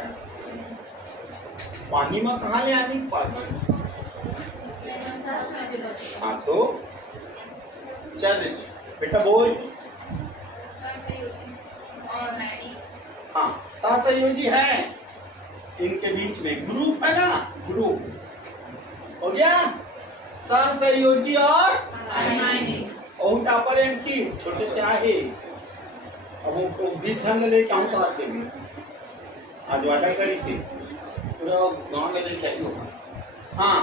पानी में कहाँ ले आनी पागे। हाँ तो चल बेटा बोल। और मैडी हाँ, सहसंयोजी है, इनके बीच में ग्रुप है ना, ग्रुप हो गया। सहसंयोजी और टापर की छोटे से आहे। अब वो 20 संग लेके आऊँ तो आते भी आज वाटा करी से पूरा गांव में लेके आई होगा। हाँ,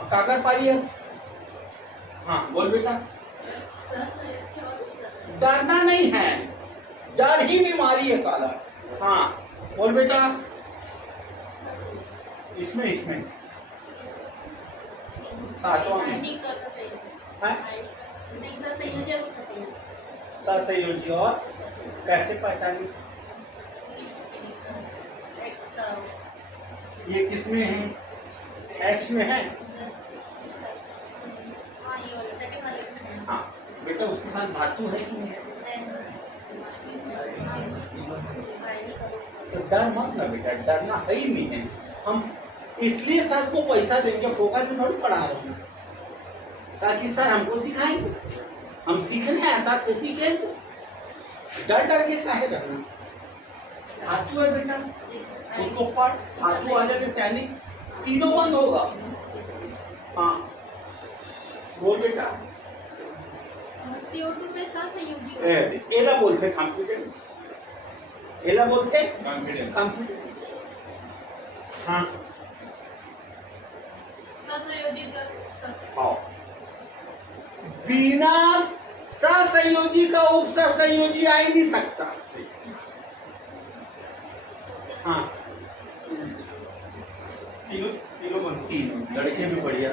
और काकर पारी है। हाँ बोल बेटा। डरना नहीं है, डर ही बीमारी है साला। हाँ बोल बेटा। इसमें सातवां में सहसंयोजी और कैसे पहचानी? ये किस में है? एक्स में है। हाँ बेटा, उसके साथ धातु है कि नहीं है? तो डर मत ना बेटा, डरना है ही नहीं है। हम इसलिए सर को पैसा देंगे, फोकट में थोड़ी पढ़ा रहे हैं, ताकि सर हमको सिखाएंगे, हम सीखने हैं ऐसा से सीखेंगे। डर के काहे रहना? धातु है बेटा, उसको पढ़, धातु आ जाने सैनिक तीनों बंद होगा। हाँ बोल बेटा। CO2 में सहसंयोजी एला बोलते कॉन्फिडेंस, एला बोलते कॉन्फिडेंस। हाँ सहसंयोजी प्लस हाँ, बिना सहसंयोजी का उपसहसंयोजी आ ही नहीं सकता। हाँ तीनों बनती तीन लड़के भी बढ़िया।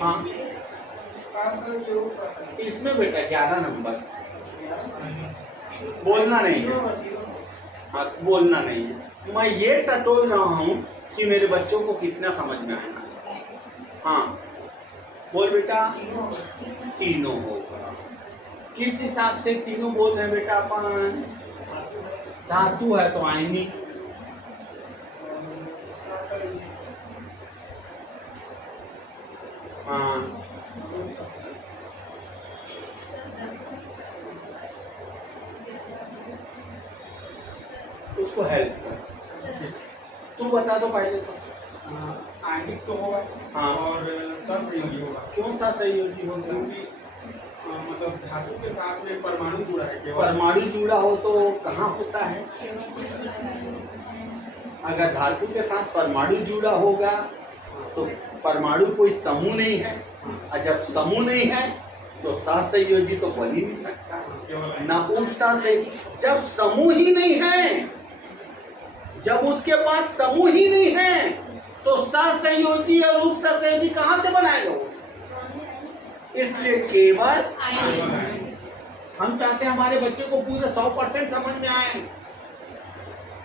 हाँ इसमें बेटा 11 नंबर बोलना नहीं है। हाँ बोलना नहीं है। मैं ये टटोल रहा हूँ कि मेरे बच्चों को कितना समझ में आएगा। हाँ बोल बेटा। तीनों होगा। किस हिसाब से तीनों बोल रहे हैं बेटा अपन? धातु है तो आयनी। हाँ उसको हेल्प कर, तू बता दो पहले तो। आंगिक तो होगा हाँ। और सहसंयोजी होगा। क्यों सहसंयोजी होगा? क्योंकि मतलब धातु के साथ में परमाणु जुड़ा है केवल। परमाणु जुड़ा हो तो कहाँ होता है? अगर धातु के साथ परमाणु जुड़ा होगा तो परमाणु कोई समूह नहीं है, और जब समूह नहीं है तो सहसंयोजी तो बन ही नहीं सकता ना उपसहसंयोजी। जब समूह ही नहीं है, जब उसके पास समूह ही नहीं है तो सहसंयोजी और उपसहसंयोजी कहाँ से बनाएगा वो? इसलिए केवल हम चाहते हैं हमारे बच्चे को पूरे 100% समझ में आए।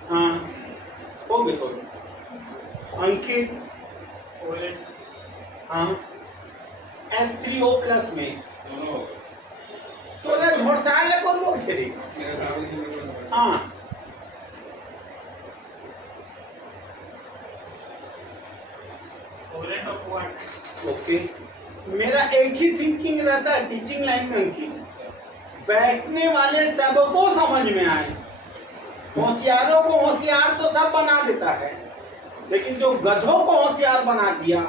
हाँ हो गए तो अंकित। हाँ H3O प्लस में तो ना झोड़सा ले कौन लोग खेले। हाँ ओके, मेरा एक ही थिंकिंग रहता है टीचिंग लाइन में अंकित, बैठने वाले सबको समझ में आए। होशियारों को होशियार तो सब बना देता है, लेकिन जो गधों को होशियार बना दिया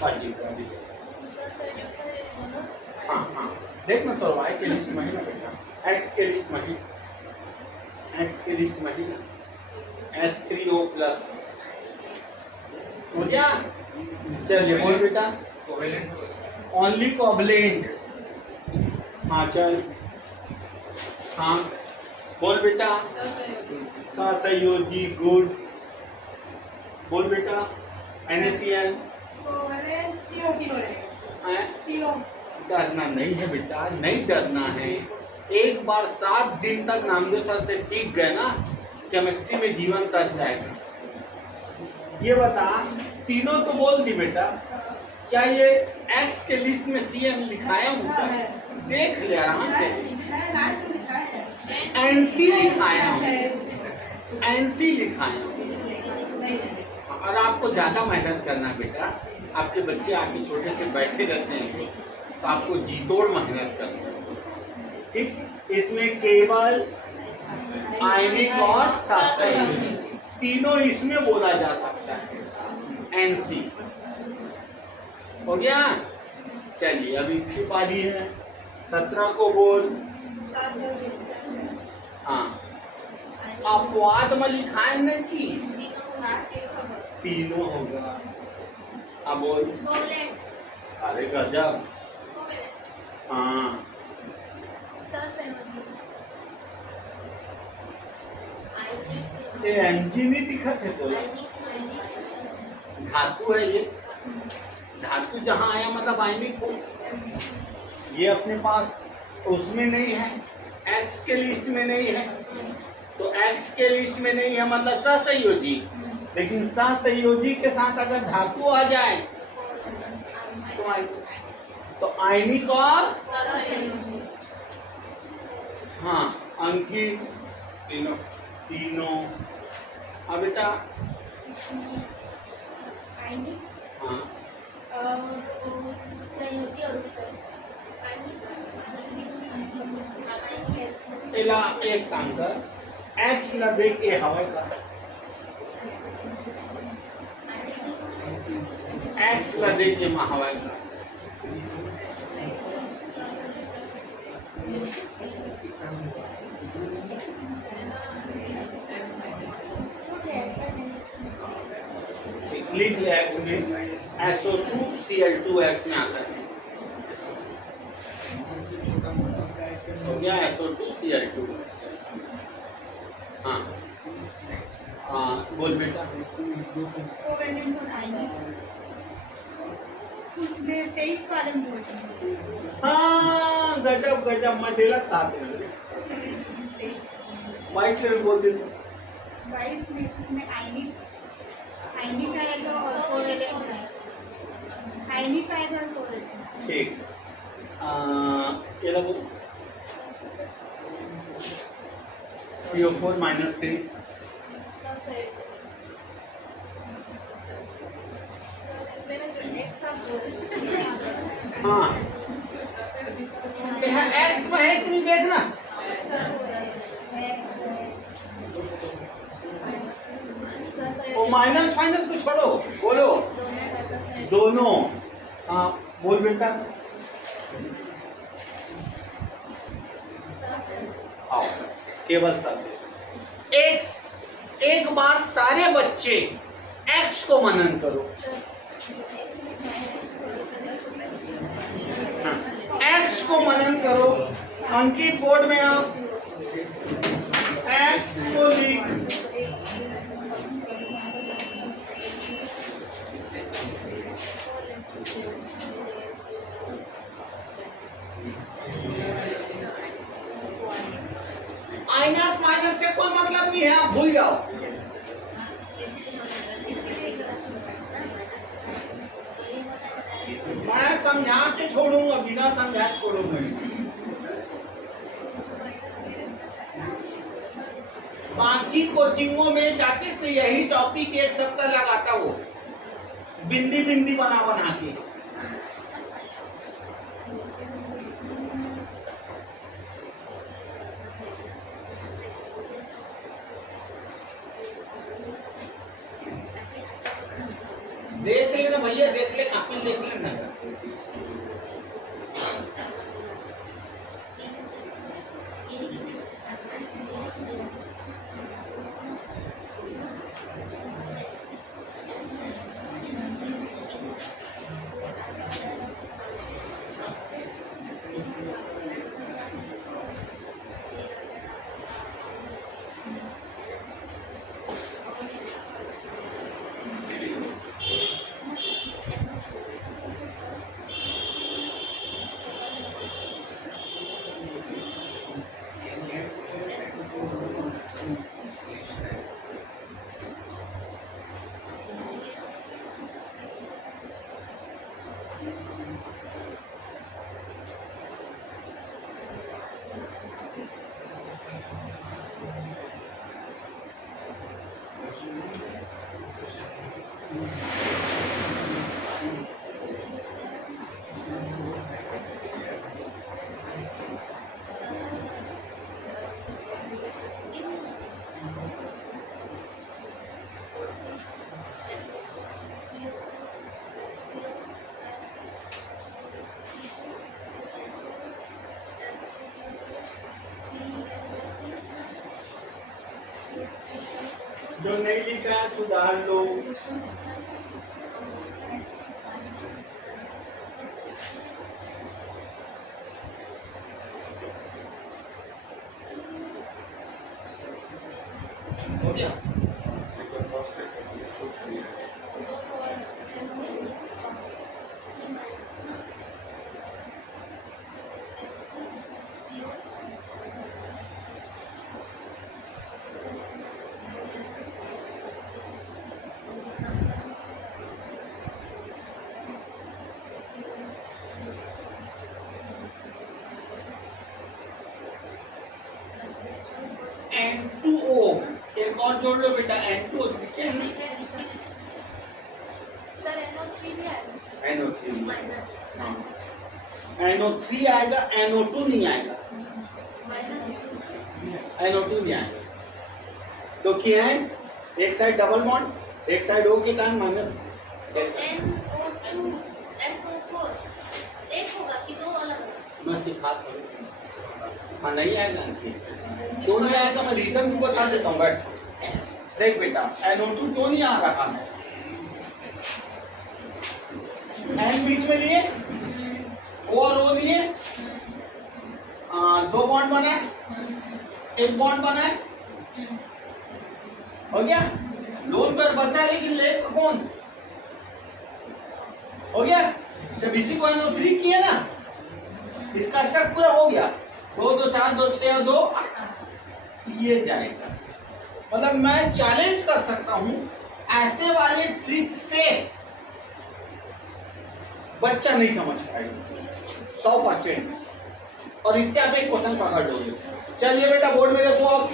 बाजी कर दी। हाँ हाँ देख ना तो y के लिस्ट में ही ना देखा, x के लिस्ट में ही, x के लिस्ट में ही ना H3O प्लस हो गया। चलिए बोल बेटा। Only covalent. हाँ चल। हाँ बोल बेटा। सहसंयोजी गुड। बोल बेटा। NaCN डरना नहीं है बेटा, नहीं डरना है। एक बार 7 दिन तक नामदेव सर से टिक गए ना, केमिस्ट्री में जीवन तर जाएगा। ये बता, तीनों तो बोल दी बेटा, क्या ये एक्स के लिस्ट में CN लिखाया हूँ? देख ले आराम से। NC लिखाया हूँ, NC लिखाया हूँ। और आपको ज्यादा मेहनत करना बेटा, आपके बच्चे आके छोटे से बैठे रहते हैं तो आपको जीतोड़ मेहनत करना। ठीक, इसमें केवल आयनिक और सहसंयोजी तीनों इसमें बोला जा सकता है। एनसी हो गया। चलिए अब इसकी पारी है, 17 को बोल। हाँ, अपवाद में लिखा है ना कि तीनों होगा। अब बोल। अरे गजब। हाँ, ये एनजी नहीं दिखा थे तो धातु है ये। धातु जहाँ आया मतलब आयनिक हो। ये अपने पास उसमें नहीं है, एक्स के लिस्ट में नहीं है, तो एक्स के लिस्ट में नहीं है मतलब सहसंयोजी। लेकिन सहसंयोजी के साथ अगर धातु आ जाए तो आयनिक और हाँ अंकित तीनों। अब बेटा हाँ संयोजी और एला एक काम कर, एक्स ला देख के हवा का, एक्स ला देख के हवा का। लिख ले एक्स में SO2 Cl2 एक्स में आता है। हो गया SO2 Cl2। हाँ हाँ बोल बेटा। उसमें 23 वाले में बोलते हैं। हाँ गजब गजब, मैं दिला खाते हैं 22 में बोल देते। 22 में उसमें आयनिक आएगा और कोवेलेंट आयनिक आएगा और कोवेलेंट। ठीक, ये लोग CO4 -3 हाँ एक्स में है कि नहीं देखना। वो माइनस फाइनस को छोड़ो, बोलो दोनों। हाँ बोल बेटा। आओ केवल सब एक बार सारे बच्चे एक्स को मनन करो। एक्स को मनन करो। अंकित बोर्ड में आप एक्स को लिख। माइनस माइनस से कोई मतलब नहीं है, आप भूल जाओ। मैं समझा के छोड़ूंगा, बिना समझा छोड़ूंगा। बाकी कोचिंगों में जाके तो यही टॉपिक एक सप्ताह लगाता वो, बिंदी बिंदी बना बना के। देख लेना भैया, देख ले, कापी देख लेना। जो नहीं लिखा है सुधार लो। हो गया? N2O एक और जोड़ लो बेटा, N2O क्या है? सर NO3 भी आएगा NO3 माइनस NO3 आएगा, NO2 नहीं आएगा, NO2 नहीं आएगा। तो क्या है? एक साइड डबल बॉन्ड, एक साइड O के कारण माइनस। NO2 SO4 एक होगा कि दो अलग होगा? मैं सिखा था। हाँ नहीं आएगा अंकित, क्यों नहीं आएगा मैं रीजन भी बता देता हूँ। बैठ देख बेटा, NO2 क्यों नहीं आ रहा है? N बीच में लिए, O और O लिए, दो बॉन्ड बनाए, एक बॉन्ड बनाए, हो गया? लोन पर बचा है लेकिन ले कौन? हो गया? जब इसी को NO3 किए ना, इसका स्टेप पूरा हो गया। 2 2 4 2 6 और 2 ये जाएगा। मतलब मैं चैलेंज कर सकता हूं, ऐसे वाले ट्रिक से बच्चा नहीं समझ पाएगा 100%। और इससे आप एक क्वेश्चन पकड़ लोगे। चलिए बेटा बोर्ड में देखो, अब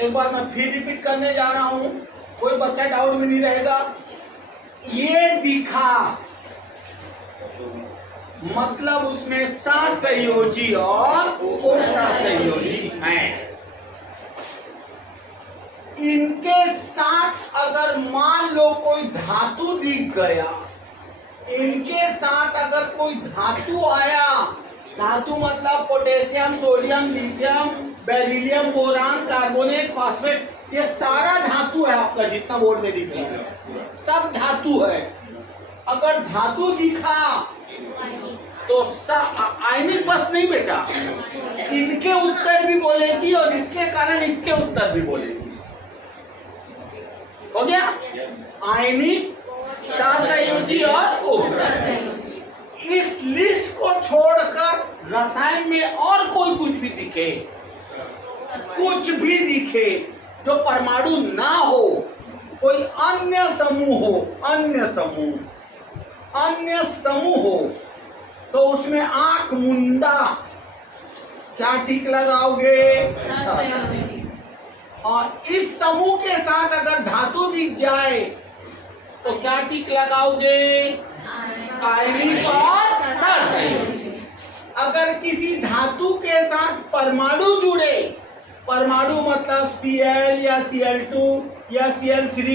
एक बार मैं फिर रिपीट करने जा रहा हूं, कोई बच्चा डाउट में नहीं रहेगा। ये दिखा मतलब उसमें सहसंयोजी और उपसहसंयोजी हैं। इनके साथ अगर मान लो कोई धातु दिख गया, इनके साथ अगर कोई धातु आया, धातु मतलब potassium, sodium, lithium, beryllium, boron, carbonate, phosphate, ये सारा धातु है आपका जितना बोर्ड में दिख रहा है, सब धातु है। अगर धातु दिखा तो आयनिक बस नहीं बेटा, इनके उत्तर भी बोलेगी और इसके कारण इसके उत्तर भी बोलेगी। हो गया? आयनिक, सहसंयोजी और उपसहसंयोजी। इस लिस्ट को छोड़कर रसायन में और कोई कुछ भी दिखे, कुछ भी दिखे जो परमाणु ना हो, कोई अन्य समूह हो, अन्य समूह हो, तो उसमें आंख मुंडा क्या टिक लगाओगे? और इस समूह के साथ अगर धातु दिख जाए तो क्या टिक लगाओगे? आयनिक और सहसंयोजी। अगर किसी धातु के साथ परमाणु जुड़े, परमाणु मतलब Cl या Cl2 या Cl3,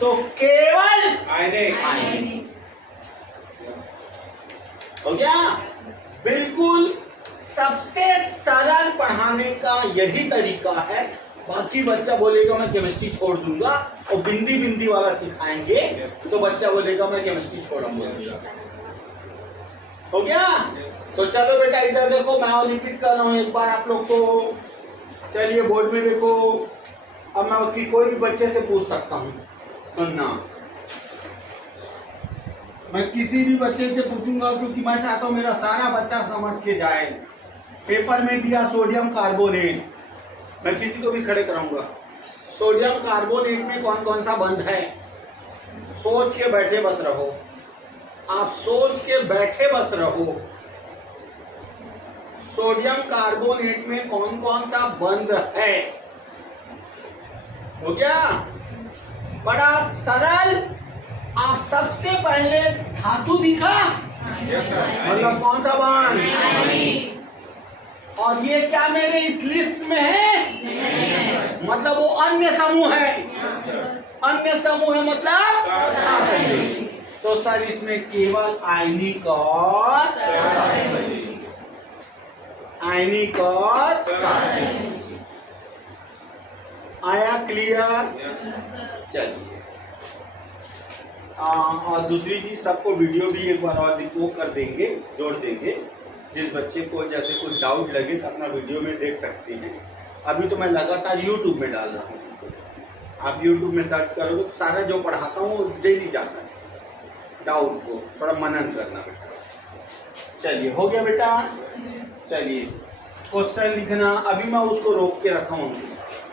तो केवल आयनिक। हो गया? बिल्कुल सबसे सरल पढ़ाने का यही तरीका है। बाकी बच्चा बोलेगा मैं केमिस्ट्री छोड़ दूंगा और बिंदी बिंदी वाला सिखाएंगे तो बच्चा बोलेगा मैं केमिस्ट्री छोड़ूंगा। हो गया? तो चलो बेटा इधर देखो, मैं और रिपीट कर रहा हूँ एक बार आप लोग को। चलिए बोर्ड में देखो, अब मैं कोई भी बच्चे से पूछ सकता हूँ, सुनना। मैं किसी भी बच्चे से पूछूंगा क्योंकि मैं चाहता हूँ मेरा सारा बच्चा समझ के जाए। पेपर में दिया सोडियम कार्बोनेट, मैं किसी को भी खड़े कराऊंगा। सोडियम कार्बोनेट में कौन कौन सा बंध है? सोच के बैठे बस रहो, आप सोच के बैठे बस रहो। सोडियम कार्बोनेट में कौन कौन सा बंध है? हो गया? बड़ा सरल। आप सबसे पहले धातु दिखा, मतलब कौन सा बॉन्ड? और ये क्या मेरे इस लिस्ट में है? मतलब वो अन्य समूह है। अन्य समूह है मतलब सहसंयोजी। तो सर इसमें केवल आयनिक और सहसंयोजी आया। क्लियर? चलिए और दूसरी चीज, सबको वीडियो भी एक बार और वो कर देंगे, जोड़ देंगे। जिस बच्चे को जैसे कोई डाउट लगे तो अपना वीडियो में देख सकते हैं। अभी तो मैं लगातार यूट्यूब में डाल रहा हूँ, आप यूट्यूब में सर्च करोगे तो सारा जो पढ़ाता हूँ वो डेली जाता है। डाउट को थोड़ा मनन करना बेटा। चलिए हो गया बेटा। चलिए क्वेश्चन लिखना, अभी मैं उसको रोक के रखा हूँ।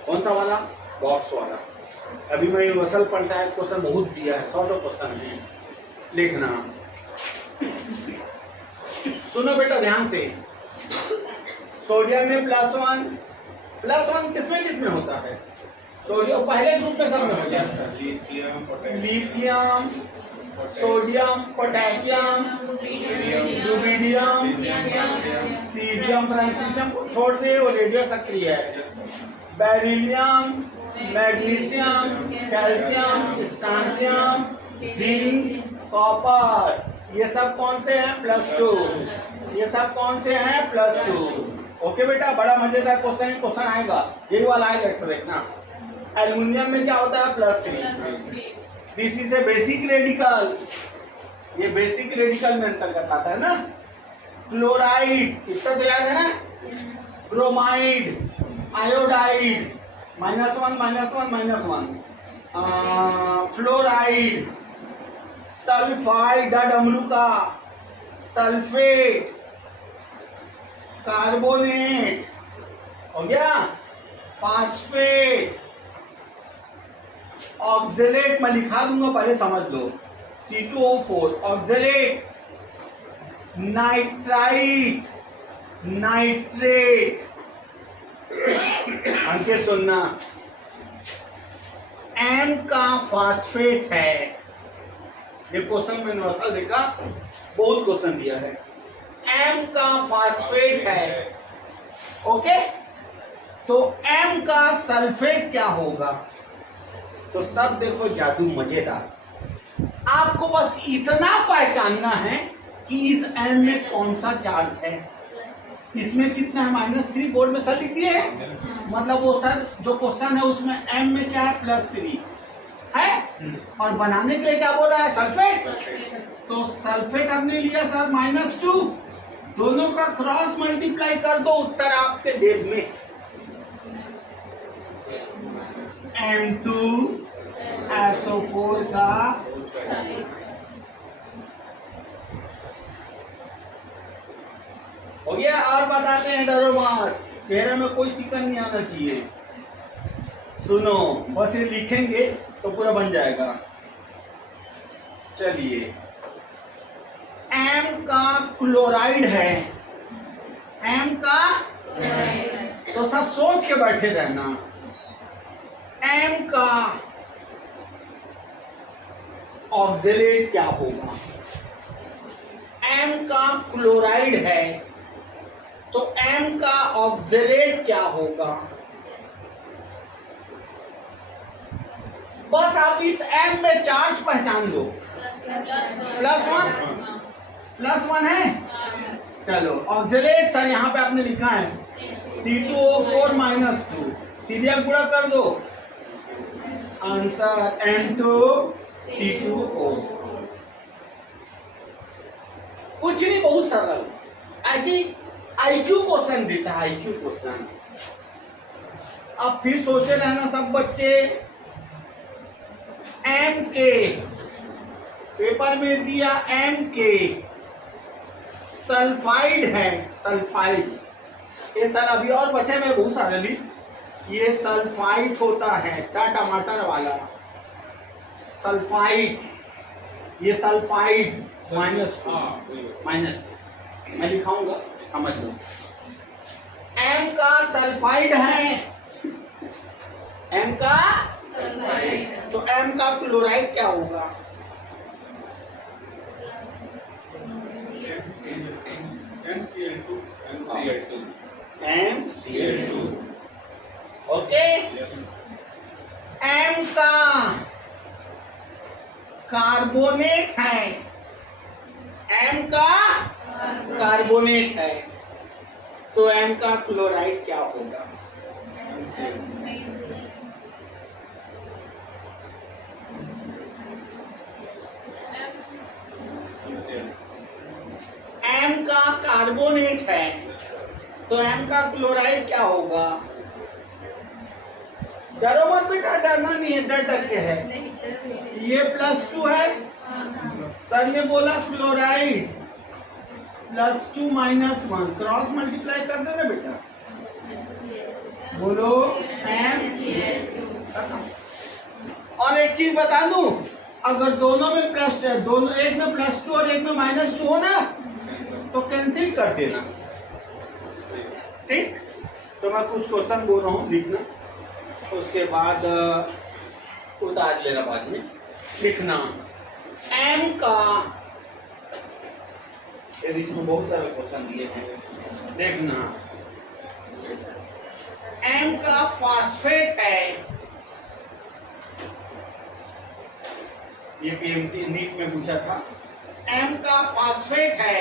कौन सा वाला? बॉक्स वाला। अभी मैं यूनिवर्सल पढ़ता है, क्वेश्चन बहुत दिया है, 100 क्वेश्चन है लिखना। सुनो बेटा ध्यान से, सोडियम में +1 किसमें होता है? सोडियम पहले ग्रुप में सब में होता है। Lithium, sodium, potassium, rubidium, caesium, francium को छोड़ दे, वो रेडियो सक्रिय है। Beryllium, magnesium, calcium, strontium, zinc, copper, ये सब कौन से हैं? +2। ये सब कौन से हैं? +2। ओके बेटा, बड़ा मजेदार क्वेश्चन आएगा, यही वाला आएगा तो देखना। एल्युमिनियम में क्या होता है? +3। This is a basic radical, ये बेसिक रेडिकल में अंतर्गत आता है ना। क्लोराइड, इतना तो याद है ना। ब्रोमाइड, आयोडाइड, -1 फ्लोराइड, सल्फाइड, डमरू का, सल्फेट, कार्बोनेट, हो गया। फास्फेट, ऑक्जेलेट मैं लिखा दूंगा, पहले समझ लो। C2O4 oxalate, nitrite, nitrate. अंके सुनना, M का फास्फेट है। ये क्वेश्चन में यूनिवर्सल देखा, बहुत क्वेश्चन दिया है। M का फास्फेट है। ओके, तो M का सल्फेट क्या होगा? तो सब देखो जादू मजेदार। आपको बस इतना पहचानना है कि इस M में कौन सा चार्ज है। इसमें कितना है? -3। बोर्ड में सर लिख दिए है, मतलब वो सर जो क्वेश्चन है उसमें M में क्या है? +3 है। और बनाने के लिए क्या बोल रहा है? सल्फेट। तो सल्फेट हमने लिया सर -2, दोनों का क्रॉस मल्टीप्लाई कर दो, उत्तर आपके जेब में। M2SO4 का हो गया। और बताते हैं, डरो मत, चेहरे में कोई शिकन नहीं आना चाहिए। सुनो, बस ये लिखेंगे तो पूरा बन जाएगा। चलिए, M का क्लोराइड है। M का तो सब सोच के बैठे रहना। M का ऑक्जेलेट क्या होगा? M का क्लोराइड है, तो M का ऑक्जेलेट क्या होगा? बस आप इस M में चार्ज पहचान लो। +1 है। चलो, ऑक्जेलेट सर यहाँ पे आपने लिखा है C2O4 -2, तिरिया गुणा कर दो, आंसर M2C2O। कुछ नहीं, बहुत सरल। ऐसी IQ क्वेश्चन देता है, IQ क्वेश्चन। अब फिर सोचे रहना सब बच्चे, M के पेपर में दिया, M के सल्फाइड है, सल्फाइड। ये सर अभी और बचे मेरे बहुत सारे लिस्ट। ये सल्फाइड होता है, टमाटर वाला सल्फाइड। ये सल्फाइड माइनस मैं लिखाऊंगा, समझ लो। M का सल्फाइड है, M का सल्फाइड, तो M का क्लोराइड क्या होगा? MCl2। ओके। M का कार्बोनेट है, M का कार्बोनेट है, तो M का क्लोराइड क्या होगा? M का कार्बोनेट है तो M का क्लोराइड क्या होगा? डरो मत बेटा, डरना नहीं है, डर डर के है। ये +2 है, सर ने बोला क्लोराइड +2 -1 क्रॉस मल्टीप्लाई कर देना बेटा, बोलो M। और एक चीज बता दूं, अगर दोनों में प्लस, दोनों एक में +2 और एक में -2 हो ना तो कैंसिल कर देना, ठीक? तो मैं कुछ क्वेश्चन बोल रहा हूँ, लिखना, उसके बाद उतार लेना, बाद में लिखना। M का, इसमें बहुत सारे क्वेश्चन दिए हैं, देखना। M का फॉस्फेट है, ये PMT नीट में पूछा था। M का फॉस्फेट है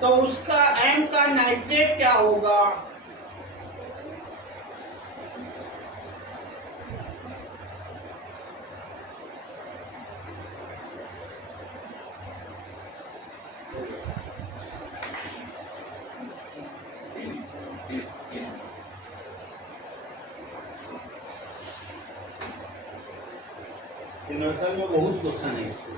तो उसका M का नाइट्रेट क्या होगा? यूनिवर्सल में बहुत क्वेश्चन है इससे।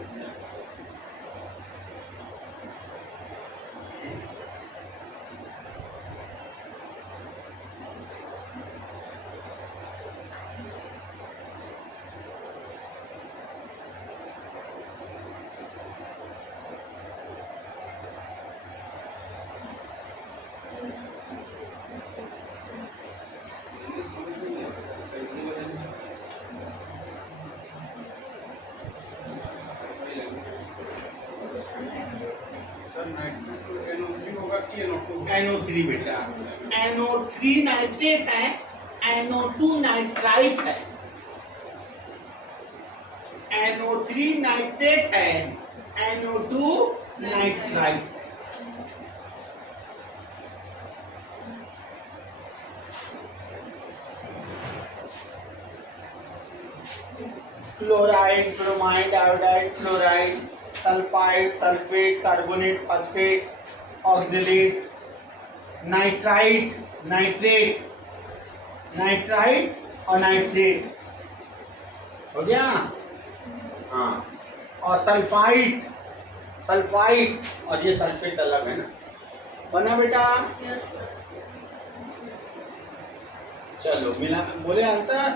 NO3 बेटा, NO3 नाइट्रेट है, NO2 नाइट्राइट है, NO3 नाइट्रेट है, NO2 nitrite. Chloride, bromide, iodide, fluoride, sulphide, sulphate, carbonate, phosphate, oxalate, nitrite, nitrate, nitrite और नाइट्रेट, हो गया? हाँ, और सल्फाइड, सल्फाइड और ये सल्फेट अलग है ना, बना बेटा? चलो मिला, बोले आंसर?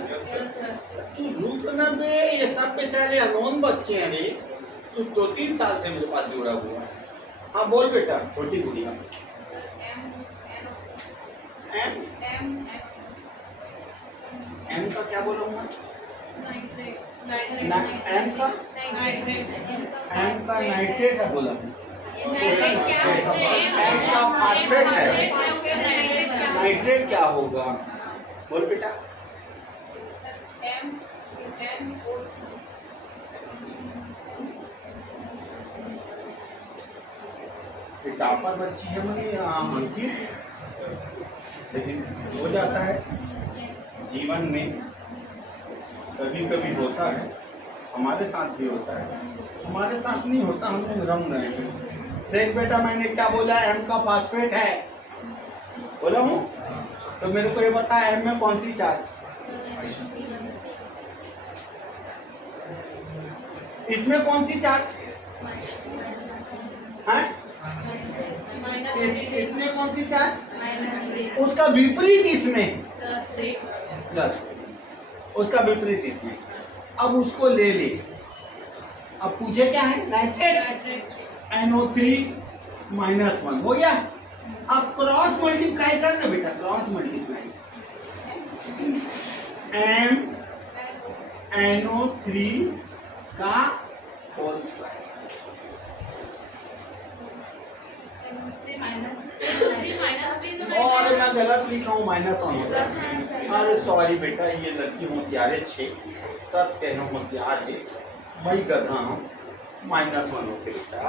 तू रुक ना बे, ये सब बेचारे अनोन बच्चे हैं रे, तू 2-3 साल से मेरे पास जुड़ा हुआ है। हाँ बोल बेटा, छोटी गुड़िया। M का क्या बोलूँगा? M का नाइट्रेट है बोला, M का फॉस्फेट है, नाइट्रेट क्या होगा? बोल बेटा। टॉपर बच्ची है मनी अंकित, लेकिन हो जाता है जीवन में, कभी कभी होता है, हमारे साथ भी होता है, हमारे साथ नहीं होता, हम लोग रम रहे हैं। देख बेटा, मैंने क्या बोला? M का फॉस्फेट है बोला हूँ, तो मेरे को ये बता M में कौन सी चार्ज? इसमें कौन सी चार्ज है? इसमें कौन सी चार्ज? उसका विपरीत इसमें प्लस, उसका विपरीत इसमें। अब उसको ले ले, अब पूछे क्या है? नाइट्रेट, NO3-1 हो गया। अब क्रॉस मल्टीप्लाई करना बेटा, क्रॉस मल्टीप्लाई, NO3 का होल और मैं गलत लिखा हूँ, -1 होगा। अरे सॉरी बेटा, ये लड़की होशियार है, 6 सब कहना होशियार है, मैं गधा हूँ। -1 होते बेटा,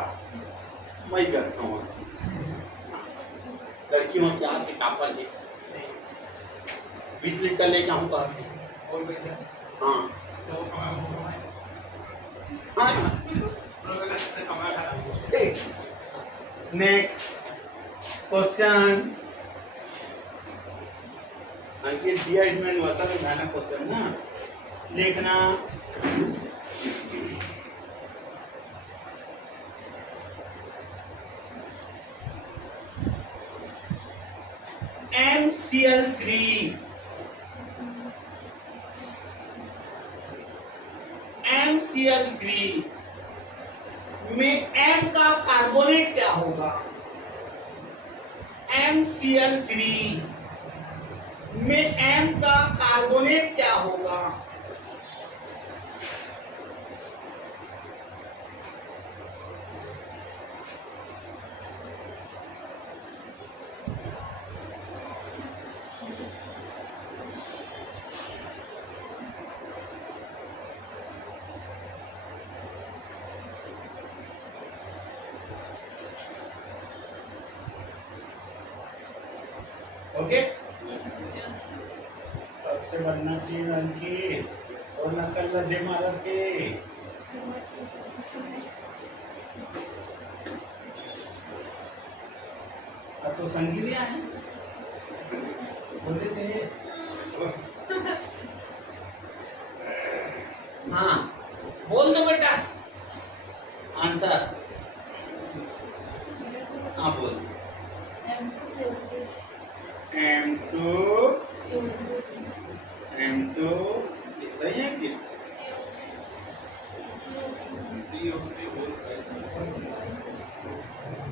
मैं गधा हूँ, लड़की होशियार के टापर है। 20 लीटर लेके आऊँ तो हाँ हाँ ठीक, नेक्स्ट क्वेश्चन। अंकित दिया इसमें वैसा भी खाना क्वेश्चन ना लिखना। MCl3 में M का कार्बोनेट क्या होगा? MCl3 में M का कार्बोनेट क्या होगा? ओके, सबसे बनना चाहिए अंकित और नकल लदे मार के। अब तो संगीलिया है बोलते थे। हाँ बोल दो बेटा आंसर। हाँ बोल। M2 सही है कि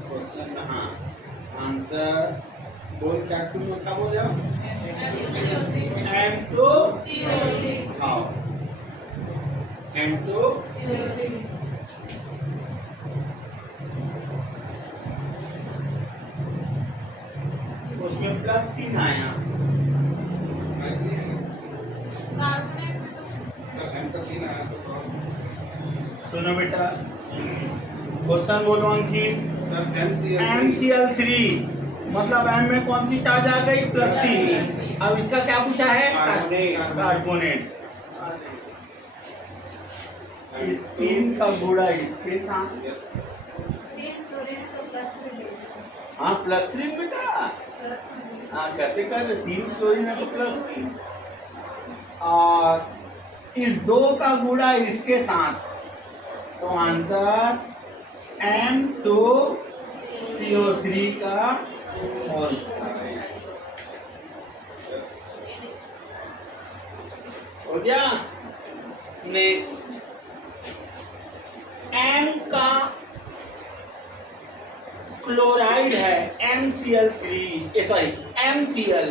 क्वेश्चन? हाँ आंसर बोल क्या तुम क्या बोल रहे हो? M2 हाँ M2 उसमें +3 आया। सुनो बेटा क्वेश्चन बोलो अंकित। MCl3 मतलब M में कौन सी चार्ज आ गई? +3। अब इसका क्या पूछा है? कार्बोनेट। इस 3 का गुणा इसके साथ। हाँ +3 बेटा। हाँ कैसे कर? 3 क्लोरीन है तो +3 और इस 2 का गुणा इसके साथ, तो आंसर M2CO3 का होल। हो गया। नेक्स्ट M का क्लोराइड है MCl3 सॉरी MCl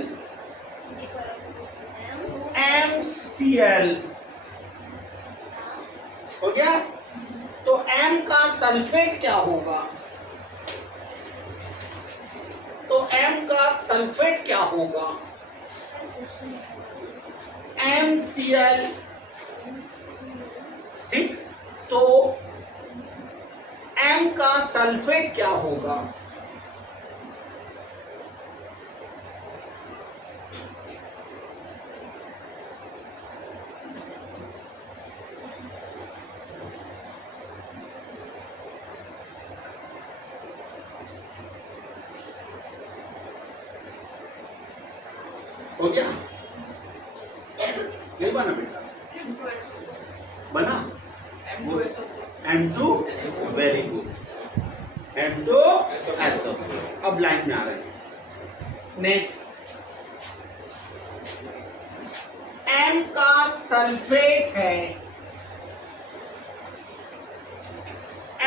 हो गया। तो M का सल्फेट क्या होगा? तो M का सल्फेट क्या होगा? MCl। ठीक, तो M का सल्फेट क्या होगा? हो गया? ये बना बेटा, बना M2 very good. M2 SO। अब लाइन में आ रहे हैं। नेक्स्ट M का सल्फेट है,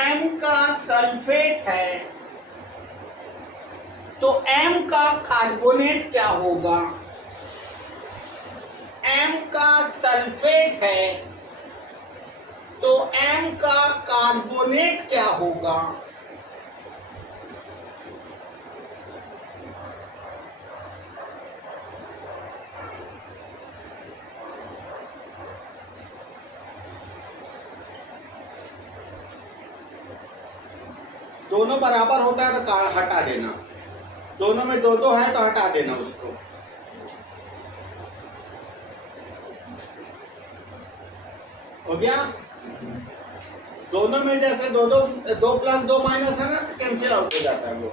M का सल्फेट है, तो M का कार्बोनेट क्या होगा? M का सल्फेट है तो M का कार्बोनेट क्या होगा? दोनों बराबर होता है तो हटा देना, दोनों में 2-2 है तो हटा देना उसको। हो गया? दोनों में जैसे दो दो दो प्लस दो माइनस है ना, तो कैंसिल आउट हो जाता है वो।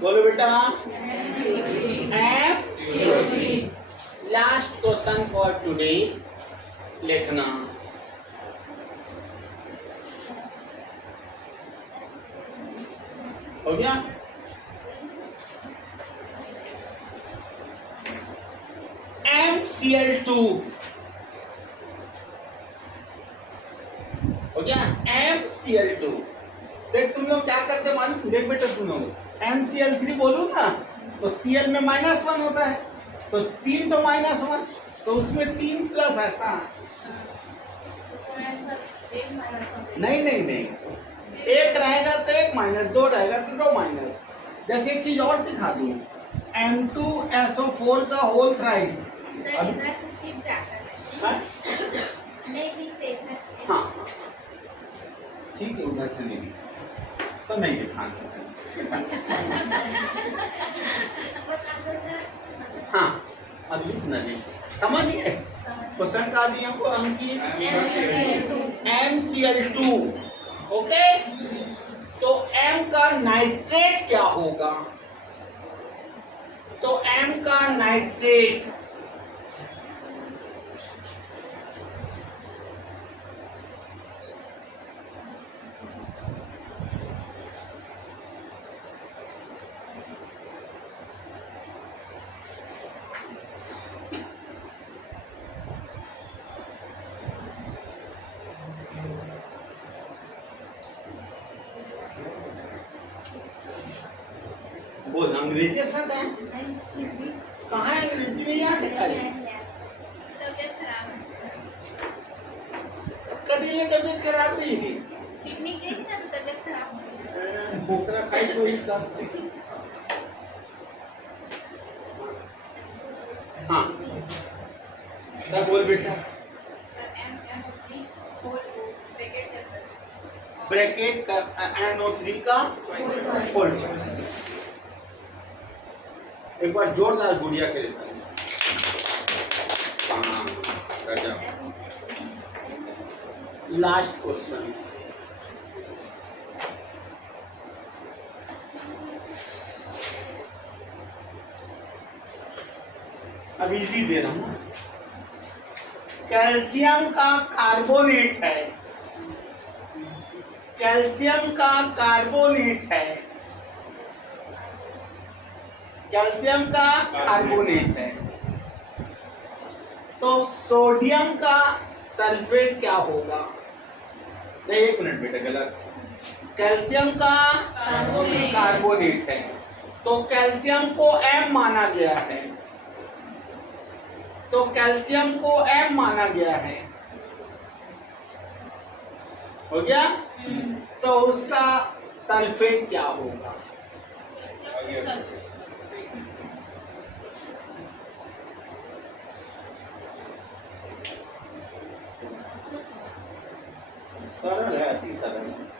बोलो बेटा F. Last question for today लिखना। हो गया? MCl2 हो गया। MCl2 देख तुम लोग क्या करते मालूम, देख बेटा तुम लोग MCl3 बोलूँ ना तो Cl में -1 होता है, तो 3 तो -1, तो उसमें 3 प्लस ऐसा नहीं नहीं नहीं, एक रहेगा तो एक माइनस, दो रहेगा तो दो माइनस। जैसे एक चीज और सिखा दूं, M2SO4 का होल थ्राइस। सर इधर से छिप जाता है। हाँ नहीं दिखते इधर से। हाँ ठीक है, उधर से नहीं तो नहीं दिखाना। बता दो सर। हाँ अब लिखना नहीं, समझिए क्वेश्चन का दिया को हम की MCl2। ओके, तो M का नाइट्रेट क्या होगा? तो M का नाइट्रेट बोल, अंग्रेजी आता है? कहाँ है अंग्रेजी में? याद है खाली तबीयत खराब है। कभी ने तबीयत खराब नहीं की। पिकनिक गई थी ना तो तबीयत खराब हो गई। बोकरा खाई सोई दस। हाँ क्या बोल बेटा? सर M3 होल ब्रैकेट के अंदर। ब्रैकेट का NO3 का होल। एक बार जोरदार गुड़िया के लिए लास्ट क्वेश्चन। अब इजी दे रहा हूं। कैल्शियम का कार्बोनेट है, कैल्शियम का कार्बोनेट है, कैल्शियम का कार्बोनेट है, तो सोडियम का सल्फेट क्या होगा? नहीं एक मिनट बेटा, गलत। कैल्शियम का कार्बोनेट है, तो कैल्शियम को M माना गया है, तो कैल्शियम को M माना गया है। हो गया? तो उसका सल्फेट क्या होगा? सरल है, अति सरल है।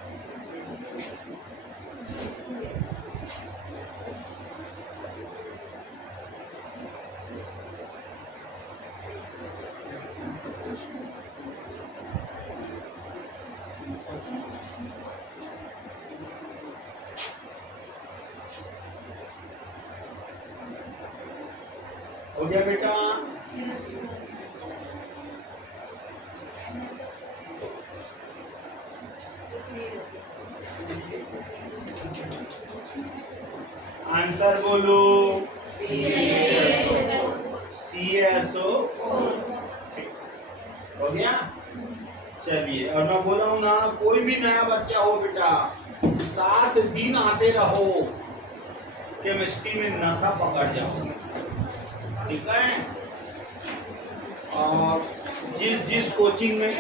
हो गया बेटा? आंसर बोलो। CaSO। हो गया? चलिए, और मैं बोला हूँ ना, कोई भी नया बच्चा हो बेटा 7 दिन आते रहो, केमिस्ट्री में नशा पकड़ जाओ। ठीक है? और जिस कोचिंग में